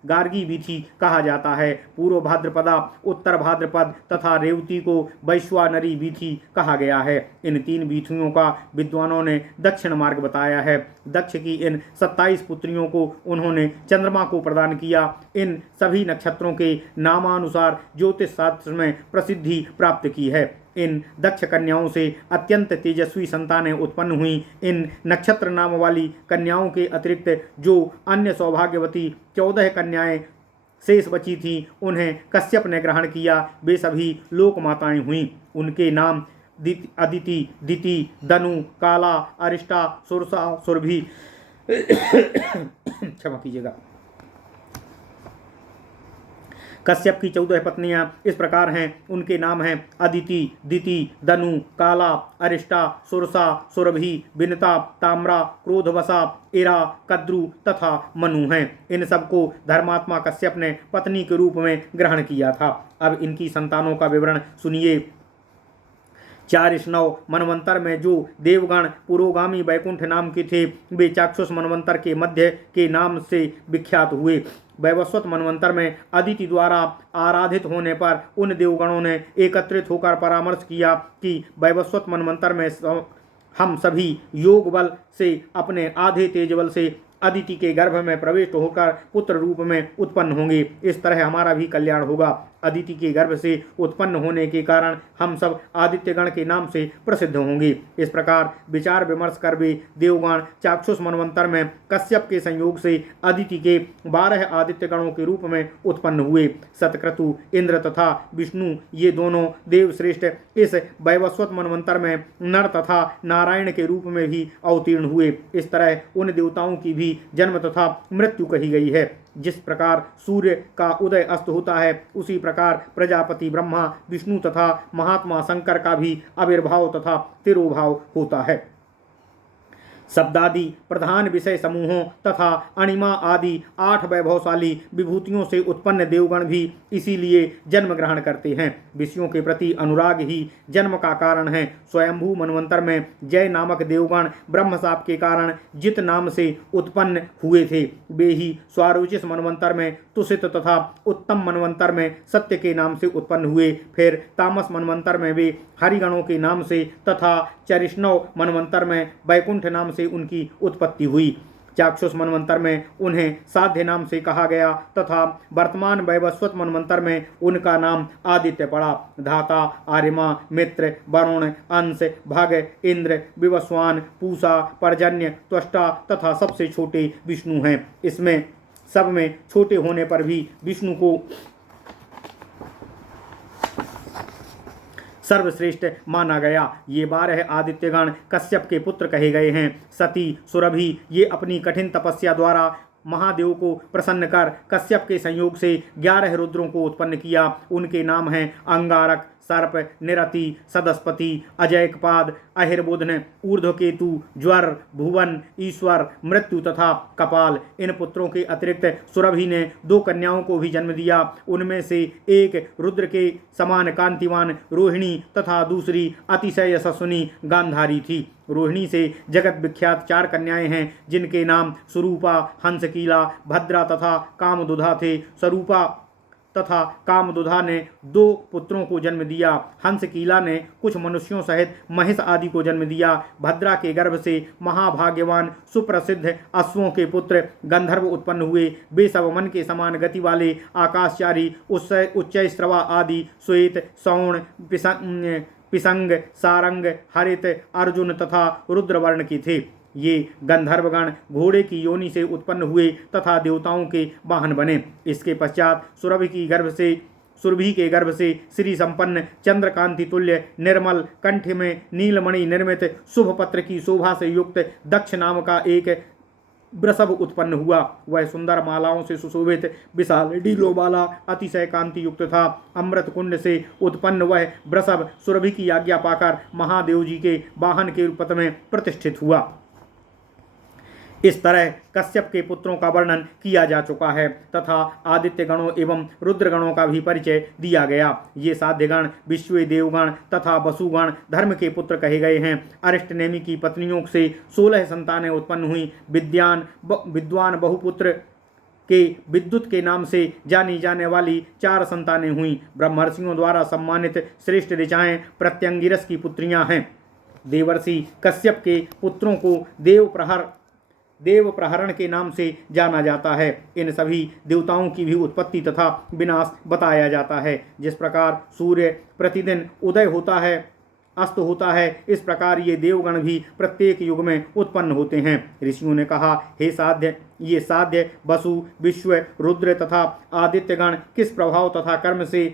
गार्गी वीथी कहा जाता है। पूर्व भाद्रपदा, उत्तर भाद्रपद तथा रेवती को वैश्वानरी वीथी कहा गया है। इन 3 वीथियों का विद्वानों ने दक्षिण मार्ग बताया है। दक्ष की इन 27 पुत्रियों को उन्होंने चंद्रमा को प्रदान किया। इन सभी नक्षत्रों के नामानुसार ज्योतिष शास्त्र में प्रसिद्धि प्राप्त की है। इन दक्ष कन्याओं से अत्यंत तेजस्वी संतानें उत्पन्न हुई। इन नक्षत्र नाम वाली कन्याओं के अतिरिक्त जो अन्य सौभाग्यवती 14 कन्याएं शेष बची थीं, उन्हें कश्यप ने ग्रहण किया। वे सभी लोक माताएं हुईं। उनके नाम अदिति, दिति, दनु, काला, अरिष्टा, सुरसा, सुरभि क्षमा कीजिएगा। कश्यप की 14 पत्नियां इस प्रकार हैं। उनके नाम हैं अदिति, दिति, दनु, काला, अरिष्टा, सुरसा, सुरभि, विनता, ताम्रा, क्रोधवसा, इरा, कद्रु तथा मनु हैं। इन सबको धर्मात्मा कश्यप ने पत्नी के रूप में ग्रहण किया था। अब इनकी संतानों का विवरण सुनिए। 4 मनवंतर में जो देवगण पुरोगामी वैकुंठ नाम के थे, वे चाक्षुष मनवंतर के मध्य के नाम से विख्यात हुए। वैवस्वत मनवंतर में अदिति द्वारा आराधित होने पर उन देवगणों ने एकत्रित होकर परामर्श किया कि वैवस्वत मनवंतर में हम सभी योग बल से अपने आधे तेज बल से अदिति के गर्भ में प्रविष्ट होकर पुत्र रूप में उत्पन्न होंगे। इस तरह हमारा भी कल्याण होगा। अदिति के गर्भ से उत्पन्न होने के कारण हम सब आदित्यगण के नाम से प्रसिद्ध होंगे। इस प्रकार विचार विमर्श कर वे देवगण चाक्षुष मनवंतर में कश्यप के संयोग से अदिति के 12 आदित्यगणों के रूप में उत्पन्न हुए। सतक्रतु, इंद्र तथा विष्णु ये दोनों देवश्रेष्ठ इस वैवस्वत मनवंतर में नर तथा नारायण के रूप में भी अवतीर्ण हुए। इस तरह उन देवताओं की भी जन्म तथा मृत्यु कही गई है। जिस प्रकार सूर्य का उदय अस्त होता है, उसी प्रकार प्रजापति ब्रह्मा, विष्णु तथा महात्मा शंकर का भी आविर्भाव तथा तिरोभाव होता है। शब्दादि प्रधान विषय समूहों तथा अणिमा आदि 8 वैभवशाली विभूतियों से उत्पन्न देवगण भी इसीलिए जन्म ग्रहण करते हैं। विषयों के प्रति अनुराग ही जन्म का कारण है। स्वयंभू मनवंतर में जय नामक देवगण ब्रह्मशाप के कारण जित नाम से उत्पन्न हुए थे, वे ही स्वारोचिष मनवंतर में तुषित तथा उत्तम मनवंतर में सत्य के नाम से उत्पन्न हुए। फिर तामस मनवंतर में वे हरिगणों के नाम से तथा चरिष्णव मनवंतर में वैकुंठ नाम से उनकी उत्पत्ति हुई। चाक्षुष मनवंतर में उन्हें साध्य नाम से कहा गया तथा वर्तमान वैवस्वत मनवंतर में उनका नाम आदित्य पड़ा। धाता, आर्यमा, मित्र, वरुण, अंश, भग, इंद्र, विवस्वान, पूषा, पर्जन्य, त्वष्टा तथा सबसे छोटे विष्णु हैं। इसमें सब में छोटे होने पर भी विष्णु को सर्वश्रेष्ठ माना गया। ये 12 आदित्यगण कश्यप के पुत्र कहे गए हैं। सती, सुरभि ये अपनी कठिन तपस्या द्वारा महादेव को प्रसन्न कर कश्यप के संयोग से 11 रुद्रों को उत्पन्न किया। उनके नाम हैं अंगारक, सर्प, निरति, सदस्पति, अजयकपाद, अहिर्बुधन, ऊर्ध्वकेतु, ज्वर, भुवन, ईश्वर, मृत्यु तथा कपाल। इन पुत्रों के अतिरिक्त सुरभि ने 2 कन्याओं को भी जन्म दिया। उनमें से एक रुद्र के समान कांतिवान रोहिणी तथा दूसरी अतिशय यशस्विनी गांधारी थी। रोहिणी से जगत विख्यात 4 कन्याएं हैं, जिनके नाम स्वरूपा, हंसकीला, भद्रा तथा कामदुधा थे। स्वरूपा तथा कामदुधा ने 2 पुत्रों को जन्म दिया। हंसकीला ने कुछ मनुष्यों सहित महिष आदि को जन्म दिया। भद्रा के गर्भ से महाभाग्यवान सुप्रसिद्ध अश्वों के पुत्र गंधर्व उत्पन्न हुए। वे सब मन के समान गति वाले आकाशचारी उच्चैश्रवा आदि श्वेत, सौण, पिसंग, सारंग, हरित, अर्जुन तथा रुद्रवर्ण के थे। ये गंधर्वगण घोड़े की योनि से उत्पन्न हुए तथा देवताओं के वाहन बने। इसके पश्चात सुरभि के गर्भ से श्री संपन्न, चंद्रकांति तुल्य, निर्मल, कंठ में नीलमणि निर्मित, शुभ पत्र की शोभा से युक्त दक्ष नाम का एक वृषभ उत्पन्न हुआ। वह सुंदर मालाओं से सुशोभित, विशाल डीलों वाला, अतिशय कांति युक्त था। अमृत कुंड से उत्पन्न वह वृषभ सुरभि की आज्ञा पाकर महादेव जी के वाहन के पद में प्रतिष्ठित हुआ। इस तरह कश्यप के पुत्रों का वर्णन किया जा चुका है तथा आदित्य गणों एवं रुद्र गणों का भी परिचय दिया गया। ये साध्यगण, विश्व देवगण तथा वसुगण धर्म के पुत्र कहे गए हैं। अरिष्टनेमि की पत्नियों से 16 संतानें उत्पन्न हुई। विद्वान बहुपुत्र के विद्युत के नाम से जानी जाने वाली 4 संतानें हुई। ब्रह्मर्षियों द्वारा सम्मानित श्रेष्ठ ऋचाएं प्रत्यंगिरस की पुत्रियां हैं। देवर्षि कश्यप के पुत्रों को देव प्रहरण के नाम से जाना जाता है। इन सभी देवताओं की भी उत्पत्ति तथा विनाश बताया जाता है। जिस प्रकार सूर्य प्रतिदिन उदय होता है, अस्त होता है, इस प्रकार ये देवगण भी प्रत्येक युग में उत्पन्न होते हैं। ऋषियों ने कहा, हे साध्य, ये साध्य, वसु, विश्व, रुद्र तथा आदित्यगण किस प्रभाव तथा कर्म से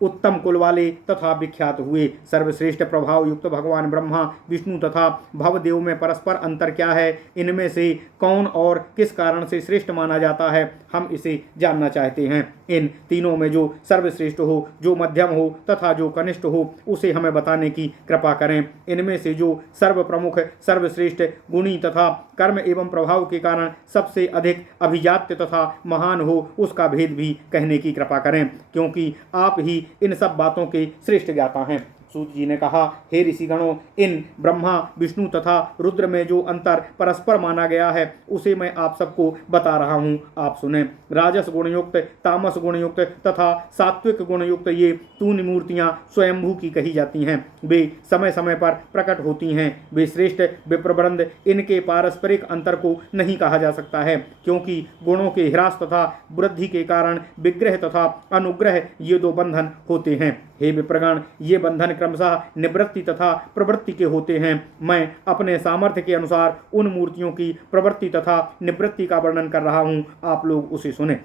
उत्तम कुल वाले तथा विख्यात हुए। सर्वश्रेष्ठ प्रभाव युक्त भगवान ब्रह्मा, विष्णु तथा भवदेव में परस्पर अंतर क्या है? इनमें से कौन और किस कारण से श्रेष्ठ माना जाता है, हम इसे जानना चाहते हैं। इन तीनों में जो सर्वश्रेष्ठ हो, जो मध्यम हो तथा जो कनिष्ठ हो, उसे हमें बताने की कृपा करें। इनमें से जो सर्व प्रमुख, सर्वश्रेष्ठ, गुणी तथा कर्म एवं प्रभाव के कारण सबसे अधिक अभिजात्य तथा महान हो, उसका भेद भी कहने की कृपा करें, क्योंकि आप ही इन सब बातों के श्रेष्ठ ज्ञाता हैं। सूत जी ने कहा, हे ऋषिगणों, इन ब्रह्मा, विष्णु तथा रुद्र में जो अंतर परस्पर माना गया है, उसे मैं आप सबको बता रहा हूँ, आप सुने। राजस गुणयुक्त, तामस गुणयुक्त तथा सात्विक गुणयुक्त ये 3 मूर्तियाँ स्वयंभू की कही जाती हैं। वे समय समय पर प्रकट होती हैं। वे श्रेष्ठ विप्रवृंद, इनके पारस्परिक अंतर को नहीं कहा जा सकता है, क्योंकि गुणों के ह्रास तथा वृद्धि के कारण विग्रह तथा अनुग्रह ये 2 बंधन होते हैं। हे विप्रगण, ये बंधन क्रमशः निवृत्ति तथा प्रवृत्ति के होते हैं। मैं अपने सामर्थ्य के अनुसार उन मूर्तियों की प्रवृत्ति तथा निवृत्ति का वर्णन कर रहा हूँ, आप लोग उसे सुने।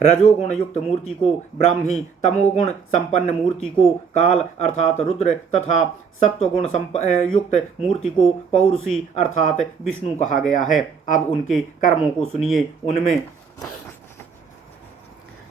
रजोगुण युक्त मूर्ति को ब्राह्मी, तमोगुण संपन्न मूर्ति को काल अर्थात रुद्र तथा सत्वगुण युक्त मूर्ति को पौरुषी अर्थात विष्णु कहा गया है। अब उनके कर्मों को सुनिए। उनमें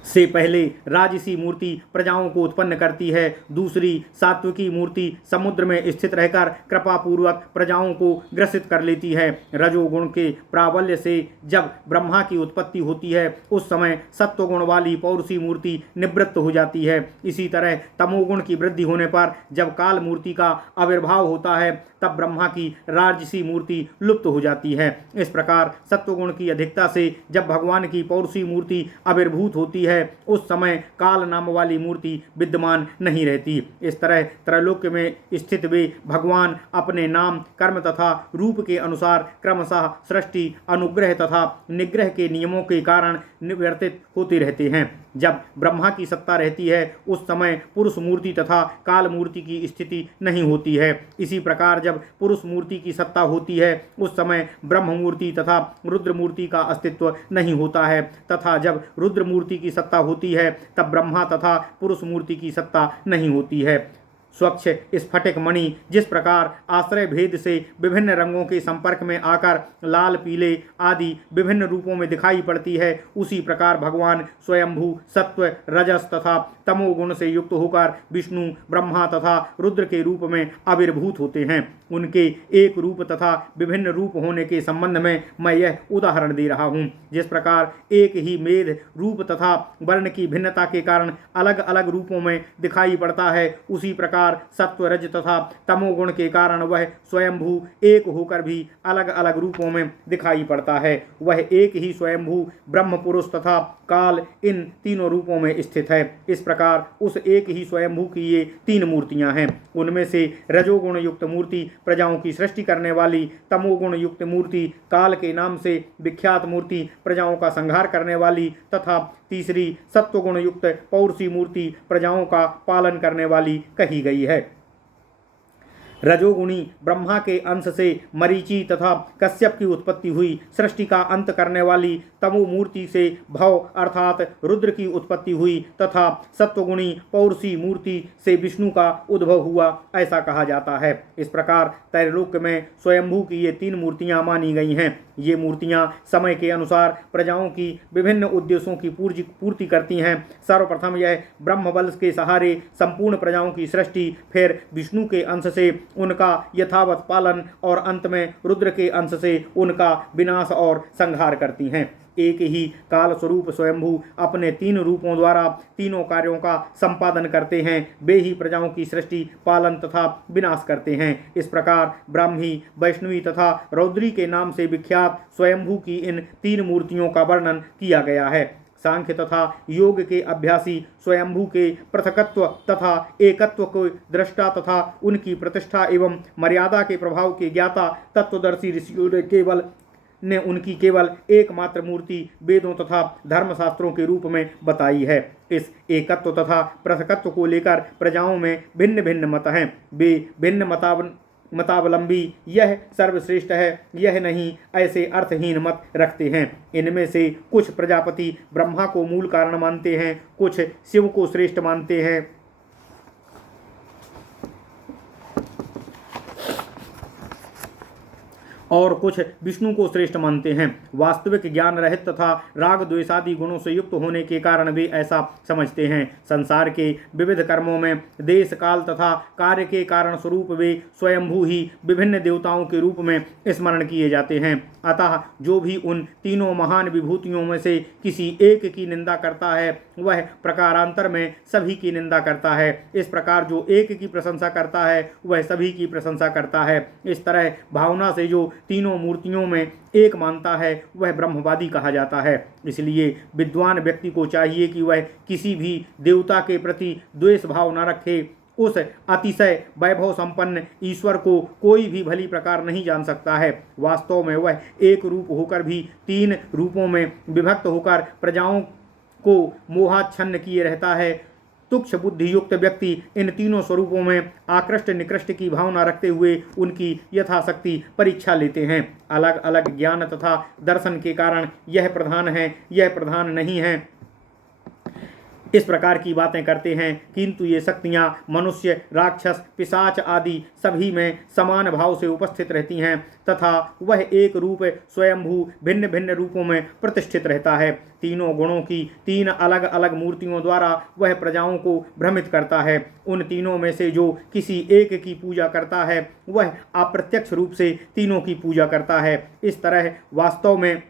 से पहले राजसी मूर्ति प्रजाओं को उत्पन्न करती है। दूसरी सात्विकी मूर्ति समुद्र में स्थित रहकर कृपा पूर्वक प्रजाओं को ग्रसित कर लेती है। रजोगुण के प्राबल्य से जब ब्रह्मा की उत्पत्ति होती है, उस समय सत्वगुण वाली पौरुषी मूर्ति निवृत्त हो जाती है। इसी तरह तमोगुण की वृद्धि होने पर जब काल मूर्ति का आविर्भाव होता है, तब ब्रह्मा की राजसी मूर्ति लुप्त हो जाती है। इस प्रकार सत्वगुण की अधिकता से जब भगवान की पौरुषी मूर्ति आविर्भूत होती है, उस समय काल नाम वाली मूर्ति विद्यमान नहीं रहती। इस तरह त्रैलोक्य में स्थित वे भगवान अपने नाम, कर्म तथा रूप के अनुसार क्रमशः सृष्टि, अनुग्रह तथा निग्रह के नियमों के कारण निवर्तित होते रहते हैं। जब ब्रह्मा की सत्ता रहती है, उस समय पुरुष मूर्ति तथा काल मूर्ति की स्थिति नहीं होती है। इसी प्रकार जब पुरुष मूर्ति की सत्ता होती है, उस समय ब्रह्म मूर्ति तथा रुद्र मूर्ति का अस्तित्व नहीं होता है, तथा जब रुद्र मूर्ति की सत्ता होती है, तब ब्रह्मा तथा पुरुष मूर्ति की सत्ता नहीं होती है। स्वच्छ स्फटिक मणि जिस प्रकार आश्रय भेद से विभिन्न रंगों के संपर्क में आकर लाल, पीले आदि विभिन्न रूपों में दिखाई पड़ती है, उसी प्रकार भगवान स्वयंभू सत्व, रजस तथा तमोगुण से युक्त होकर विष्णु, ब्रह्मा तथा रुद्र के रूप में आविर्भूत होते हैं। उनके एक रूप तथा विभिन्न रूप होने के संबंध में मैं यह उदाहरण दे रहा हूँ। जिस प्रकार एक ही मेध रूप तथा वर्ण की भिन्नता के कारण अलग अलग रूपों में दिखाई पड़ता है, उसी प्रकार सत्व, रज तथा तमोगुण के कारण वह स्वयंभू एक होकर भी अलग अलग रूपों में दिखाई पड़ता है। वह एक ही स्वयंभू ब्रह्म पुरुष तथा काल इन तीनों रूपों में स्थित है। इस प्रकार उस एक ही स्वयंभू की ये तीन मूर्तियां हैं। उनमें से रजोगुण युक्त मूर्ति प्रजाओं की सृष्टि करने वाली, तमोगुण युक्त मूर्ति काल के नाम से विख्यात मूर्ति प्रजाओं का संहार करने वाली तथा तीसरी सत्वगुण युक्त पौरुषी मूर्ति प्रजाओं का पालन करने वाली कही गई है। रजोगुणी ब्रह्मा के अंश से मरीचि तथा कश्यप की उत्पत्ति हुई, सृष्टि का अंत करने वाली तमो मूर्ति से भव अर्थात रुद्र की उत्पत्ति हुई तथा सत्वगुणी पौरुषी मूर्ति से विष्णु का उद्भव हुआ, ऐसा कहा जाता है। इस प्रकार त्रैलोक्य में स्वयंभू की ये तीन मूर्तियां मानी गई हैं। ये मूर्तियां समय के अनुसार प्रजाओं की विभिन्न उद्देश्यों की पूर्ति करती हैं। सर्वप्रथम यह ब्रह्म बल के सहारे संपूर्ण प्रजाओं की सृष्टि, फिर विष्णु के अंश से उनका यथावत पालन और अंत में रुद्र के अंश से उनका विनाश और संहार करती हैं। एक ही काल स्वरूप स्वयंभू अपने तीन रूपों द्वारा तीनों कार्यों का संपादन करते हैं। वे ही प्रजाओं की सृष्टि, पालन तथा विनाश करते हैं। इस प्रकार ब्राह्मी, वैष्णवी तथा रौद्री के नाम से विख्यात स्वयंभू की इन तीन मूर्तियों का वर्णन किया गया है। सांख्य तथा योग के अभ्यासी स्वयंभू के पृथकत्व तथा एकत्व को दृष्टा तथा उनकी प्रतिष्ठा एवं मर्यादा के प्रभाव के ज्ञाता तत्वदर्शी ऋषियों ने उनकी केवल एकमात्र मूर्ति वेदों तथा धर्मशास्त्रों के रूप में बताई है। इस एकत्व तथा पृथकत्व को लेकर प्रजाओं में भिन्न भिन्न मत हैं। वे भिन्न मतावलंबी यह सर्वश्रेष्ठ है, यह नहीं, ऐसे अर्थहीन मत रखते हैं। इनमें से कुछ प्रजापति ब्रह्मा को मूल कारण मानते हैं, कुछ शिव को श्रेष्ठ मानते हैं और कुछ विष्णु को श्रेष्ठ मानते हैं। वास्तविक ज्ञान रहित तथा राग द्वेषादि गुणों से युक्त होने के कारण वे ऐसा समझते हैं। संसार के विविध कर्मों में देश, काल तथा कार्य के कारण स्वरूप वे स्वयंभू ही विभिन्न देवताओं के रूप में स्मरण किए जाते हैं। अतः जो भी उन तीनों महान विभूतियों में से किसी एक की निंदा करता है, वह प्रकारांतर में सभी की निंदा करता है। इस प्रकार जो एक की प्रशंसा करता है, वह सभी की प्रशंसा करता है। इस तरह भावना से जो तीनों मूर्तियों में एक मानता है, वह ब्रह्मवादी कहा जाता है। इसलिए विद्वान व्यक्ति को चाहिए कि वह किसी भी देवता के प्रति द्वेष भाव न रखे। उस अतिशय वैभव संपन्न ईश्वर को कोई भी भली प्रकार नहीं जान सकता है। वास्तव में वह एक रूप होकर भी तीन रूपों में विभक्त होकर प्रजाओं को मोहाच्छन्न किए रहता है। तुक्ष बुद्धि युक्त व्यक्ति इन तीनों स्वरूपों में आकृष्ट निकृष्ट की भावना रखते हुए उनकी यथाशक्ति परीक्षा लेते हैं। अलग अलग ज्ञान तथा दर्शन के कारण यह प्रधान है, यह प्रधान नहीं है, इस प्रकार की बातें करते हैं। किंतु ये शक्तियाँ मनुष्य, राक्षस, पिशाच आदि सभी में समान भाव से उपस्थित रहती हैं तथा वह एक रूप स्वयंभू भिन्न भिन्न रूपों में प्रतिष्ठित रहता है। तीनों गुणों की तीन अलग अलग मूर्तियों द्वारा वह प्रजाओं को भ्रमित करता है। उन तीनों में से जो किसी एक की पूजा करता है, वह अप्रत्यक्ष रूप से तीनों की पूजा करता है। इस तरह वास्तव में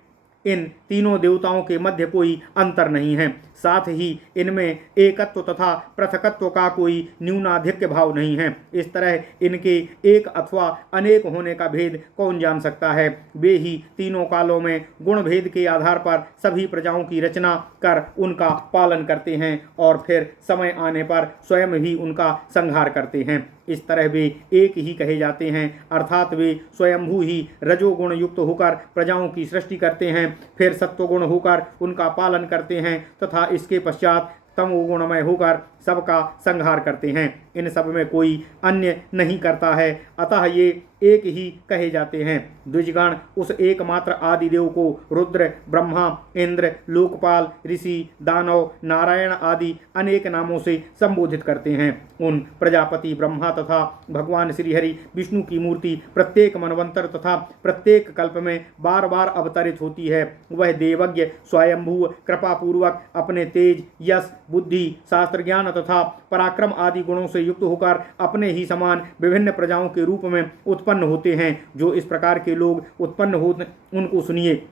इन तीनों देवताओं के मध्य कोई अंतर नहीं है। साथ ही इनमें एकत्व तथा पृथकत्व का कोई न्यूनाधिक्य भाव नहीं है। इस तरह इनके एक अथवा अनेक होने का भेद कौन जान सकता है। वे ही तीनों कालों में गुण भेद के आधार पर सभी प्रजाओं की रचना कर उनका पालन करते हैं और फिर समय आने पर स्वयं ही उनका संहार करते हैं। इस तरह वे एक ही कहे जाते हैं, अर्थात वे स्वयंभू ही रजोगुण युक्त होकर प्रजाओं की सृष्टि करते हैं, फिर सत्वगुण होकर उनका पालन करते हैं तथा इसके पश्चात तमोगुणमय होकर सबका संहार करते हैं। इन सब में कोई अन्य नहीं करता है, अतः ये एक ही कहे जाते हैं। द्विजगण उस एकमात्र आदिदेव को रुद्र, ब्रह्मा, इंद्र, लोकपाल, ऋषि, दानव, नारायण आदि अनेक नामों से संबोधित करते हैं। उन प्रजापति ब्रह्मा तथा भगवान श्रीहरि विष्णु की मूर्ति प्रत्येक मनवंतर तथा प्रत्येक कल्प में बार बार अवतरित होती है। वह देवज्ञ स्वयंभू कृपापूर्वक अपने तेज, यश, बुद्धि, शास्त्र ज्ञान तथा पराक्रम आदि गुणों से युक्त होकर अपने ही समान विभिन्न प्रजाओं के रूप में उत्पन्न होते हैं। जो इस प्रकार के लोग उत्पन्न होते उनको सुनिए।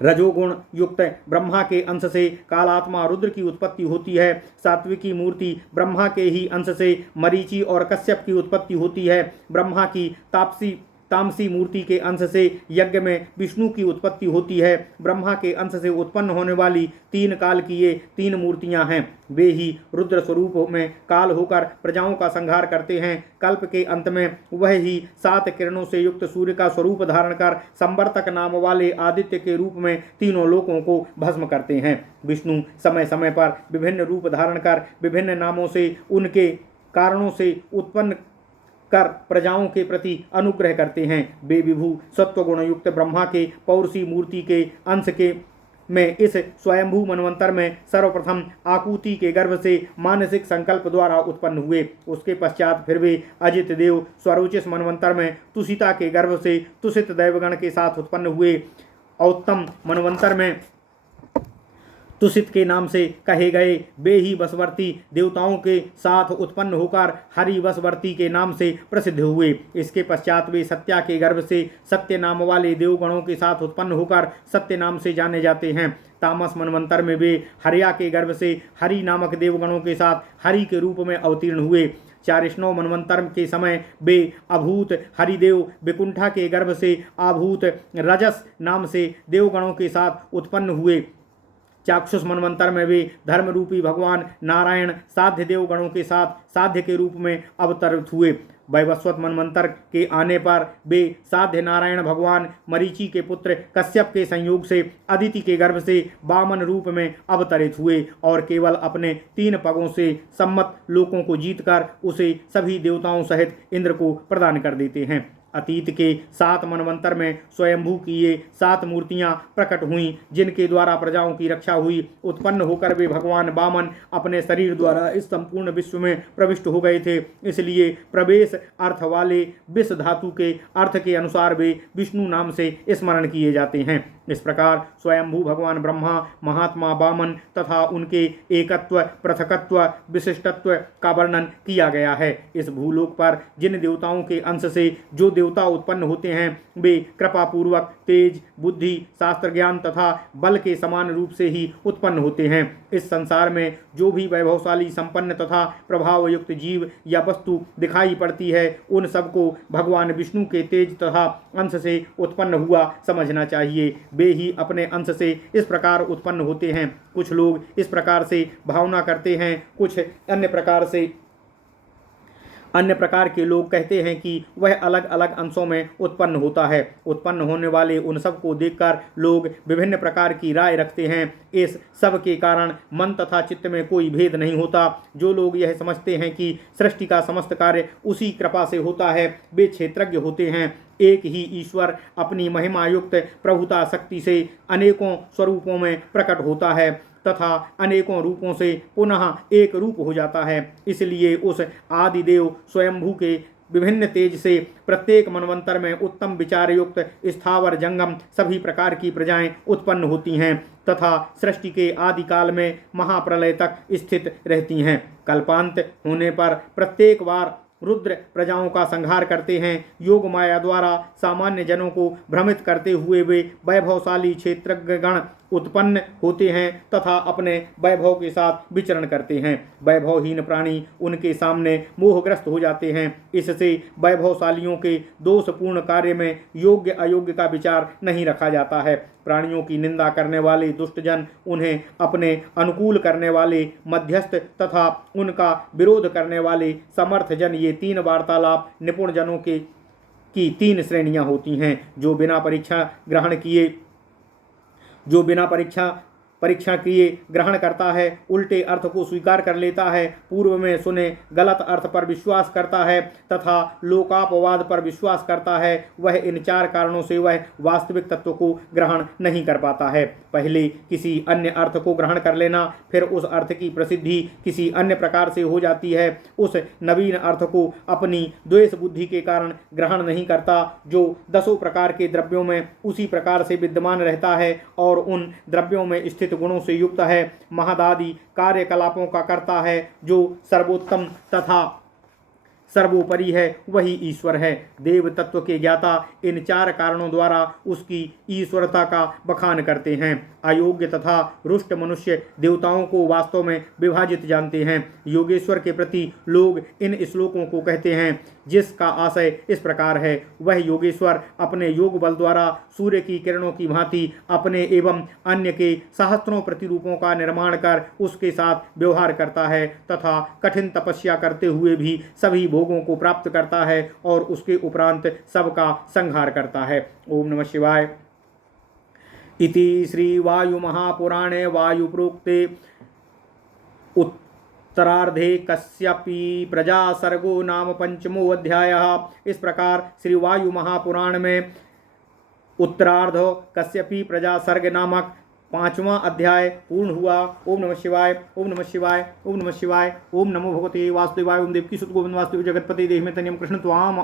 रजोगुण युक्त ब्रह्मा के अंश से कालात्मा रुद्र की उत्पत्ति होती है। सात्विकी मूर्ति ब्रह्मा के ही अंश से मरीचि और कश्यप की उत्पत्ति होती है। ब्रह्मा की तामसी मूर्ति के अंश से यज्ञ में विष्णु की उत्पत्ति होती है। ब्रह्मा के अंश से उत्पन्न होने वाली तीन काल की ये तीन मूर्तियां हैं। वे ही रुद्र स्वरूप में काल होकर प्रजाओं का संहार करते हैं। कल्प के अंत में वह ही 7 किरणों से युक्त सूर्य का स्वरूप धारण कर संवर्तक नाम वाले आदित्य के रूप में तीनों लोकों को भस्म करते हैं। विष्णु समय समय पर विभिन्न रूप धारण कर विभिन्न नामों से उनके कारणों से उत्पन्न कर प्रजाओं के प्रति अनुग्रह करते हैं। वे विभु सत्वगुण युक्त ब्रह्मा के पौरुषी मूर्ति के अंश के में इस स्वयंभू मनवंतर में सर्वप्रथम आकुति के गर्भ से मानसिक संकल्प द्वारा उत्पन्न हुए। उसके पश्चात फिर वे अजित देव स्वरोचिष मनवंतर में तुषिता के गर्भ से तुषित दैवगण के साथ उत्पन्न हुए। औत्तम मनवंतर में तुषित के नाम से कहे गए वे ही वसवर्ती देवताओं के साथ उत्पन्न होकर हरि वसवर्ती के नाम से प्रसिद्ध हुए। इसके पश्चात वे सत्या के गर्भ से सत्य नाम वाले देवगणों के साथ उत्पन्न होकर सत्य नाम से जाने जाते हैं। तामस मनवंतर में वे हरिया के गर्भ से हरि नामक देवगणों के साथ हरि के रूप में अवतीर्ण हुए। चारिष्णव मनवंतर के समय वे अभूत हरिदेव विकुंठा के गर्भ से आभूत रजस नाम से देवगणों के साथ उत्पन्न हुए। चाक्षुष मनवंतर में वे धर्म रूपी भगवान नारायण साध्य देवगणों के साथ साध्य के रूप में अवतरित हुए। वैवस्वत मनवंतर के आने पर वे साध्य नारायण भगवान मरीचि के पुत्र कश्यप के संयोग से अदिति के गर्भ से वामन रूप में अवतरित हुए और केवल अपने 3 पगों से सम्मत लोकों को जीतकर उसे सभी देवताओं सहित इंद्र को प्रदान कर देते हैं। अतीत के 7 मनवंतर में स्वयंभू की ये 7 मूर्तियां प्रकट हुईं, जिनके द्वारा प्रजाओं की रक्षा हुई। उत्पन्न होकर वे भगवान वामन अपने शरीर द्वारा इस संपूर्ण विश्व में प्रविष्ट हो गए थे। इसलिए प्रवेश अर्थ वाले विष धातु के अर्थ के अनुसार वे विष्णु नाम से स्मरण किए जाते हैं। इस प्रकार स्वयंभू भगवान ब्रह्मा, महात्मा वामन तथा उनके एकत्व, पृथकत्व, विशिष्टत्व का वर्णन किया गया है। इस भूलोक पर जिन देवताओं के अंश से जो देवता उत्पन्न होते हैं वे कृपा पूर्वक तेज, बुद्धि, शास्त्र ज्ञान तथा बल के समान रूप से ही उत्पन्न होते हैं। इस संसार में जो भी वैभवशाली, संपन्न तथा प्रभावयुक्त जीव या वस्तु दिखाई पड़ती है उन सबको भगवान विष्णु के तेज तथा अंश से उत्पन्न हुआ समझना चाहिए। वे ही अपने अंश से इस प्रकार उत्पन्न होते हैं। कुछ लोग इस प्रकार से भावना करते हैं, कुछ अन्य प्रकार के लोग कहते हैं कि वह अलग अलग अंशों में उत्पन्न होता है। उत्पन्न होने वाले उन सब को देखकर लोग विभिन्न प्रकार की राय रखते हैं। इस सब के कारण मन तथा चित्त में कोई भेद नहीं होता। जो लोग यह समझते हैं कि सृष्टि का समस्त कार्य उसी कृपा से होता है वे क्षेत्रज्ञ होते हैं। एक ही ईश्वर अपनी महिमा युक्त प्रभुता शक्ति से अनेकों स्वरूपों में प्रकट होता है तथा अनेकों रूपों से पुनः एक रूप हो जाता है। इसलिए उस आदिदेव स्वयंभू के विभिन्न तेज से प्रत्येक मनवंतर में उत्तम विचार युक्त स्थावर जंगम सभी प्रकार की प्रजाएं उत्पन्न होती हैं तथा सृष्टि के आदि काल में महाप्रलय तक स्थित रहती हैं। कल्पांत होने पर प्रत्येक बार रुद्र प्रजाओं का संहार करते हैं। योग माया द्वारा सामान्य जनों को भ्रमित करते हुए वे वैभवशाली क्षेत्रज्ञगण उत्पन्न होते हैं तथा अपने वैभव के साथ विचरण करते हैं। वैभवहीन प्राणी उनके सामने मोहग्रस्त हो जाते हैं। इससे वैभवशालियों के दोषपूर्ण कार्य में योग्य अयोग्य का विचार नहीं रखा जाता है। प्राणियों की निंदा करने वाले दुष्टजन, उन्हें अपने अनुकूल करने वाले मध्यस्थ तथा उनका विरोध करने वाले समर्थ जन, ये 3 वार्तालाप निपुण जनों की 3 श्रेणियां होती हैं। जो बिना परीक्षा परीक्षण किए ग्रहण करता है, उल्टे अर्थ को स्वीकार कर लेता है, पूर्व में सुने गलत अर्थ पर विश्वास करता है तथा लोकापवाद पर विश्वास करता है, वह इन 4 कारणों से वह वास्तविक तत्व को ग्रहण नहीं कर पाता है। पहले किसी अन्य अर्थ को ग्रहण कर लेना, फिर उस अर्थ की प्रसिद्धि किसी अन्य प्रकार से हो जाती है। उस नवीन अर्थ को अपनी द्वेष बुद्धि के कारण ग्रहण नहीं करता, जो 10 प्रकार के द्रव्यों में उसी प्रकार से विद्यमान रहता है और उन द्रव्यों में स्थित गुणों से युक्त है। महदादि कार्यकलापों का करता है, जो सर्वोत्तम तथा सर्वोपरि है, वही ईश्वर है। देव तत्व के ज्ञाता इन 4 कारणों द्वारा उसकी ईश्वरता का बखान करते हैं। अयोग्य तथा रुष्ट मनुष्य देवताओं को वास्तव में विभाजित जानते हैं। योगेश्वर के प्रति लोग इन श्लोकों को कहते हैं, जिसका आशय इस प्रकार है, वह योगेश्वर अपने योग बल द्वारा सूर्य की किरणों की भांति अपने एवं अन्य के सहस्त्रों प्रतिरूपों का निर्माण कर उसके साथ व्यवहार करता है तथा कठिन तपस्या करते हुए भी सभी भोगों को प्राप्त करता है और उसके उपरांत सबका संहार करता है। ओम नमः शिवाय। इति श्री वायु महापुराणे वायु प्रोक्ते उत्तरार्धे कश्यपी प्रजा सर्गो नाम 5मो अध्यायः। इस प्रकार श्री वायु महापुराण में उत्तरार्ध कश्यपी प्रजा सर्ग नामक 5वां अध्याय पूर्ण हुआ। ओम नमः शिवाय, ओम नमः शिवाय, ओम नमः शिवाय, ओम नमो भगवते वासुदेवाय, ओम देवकी सुत गोविंद वासुदेव जगतपति देह में तनियम कृष्ण त्वाम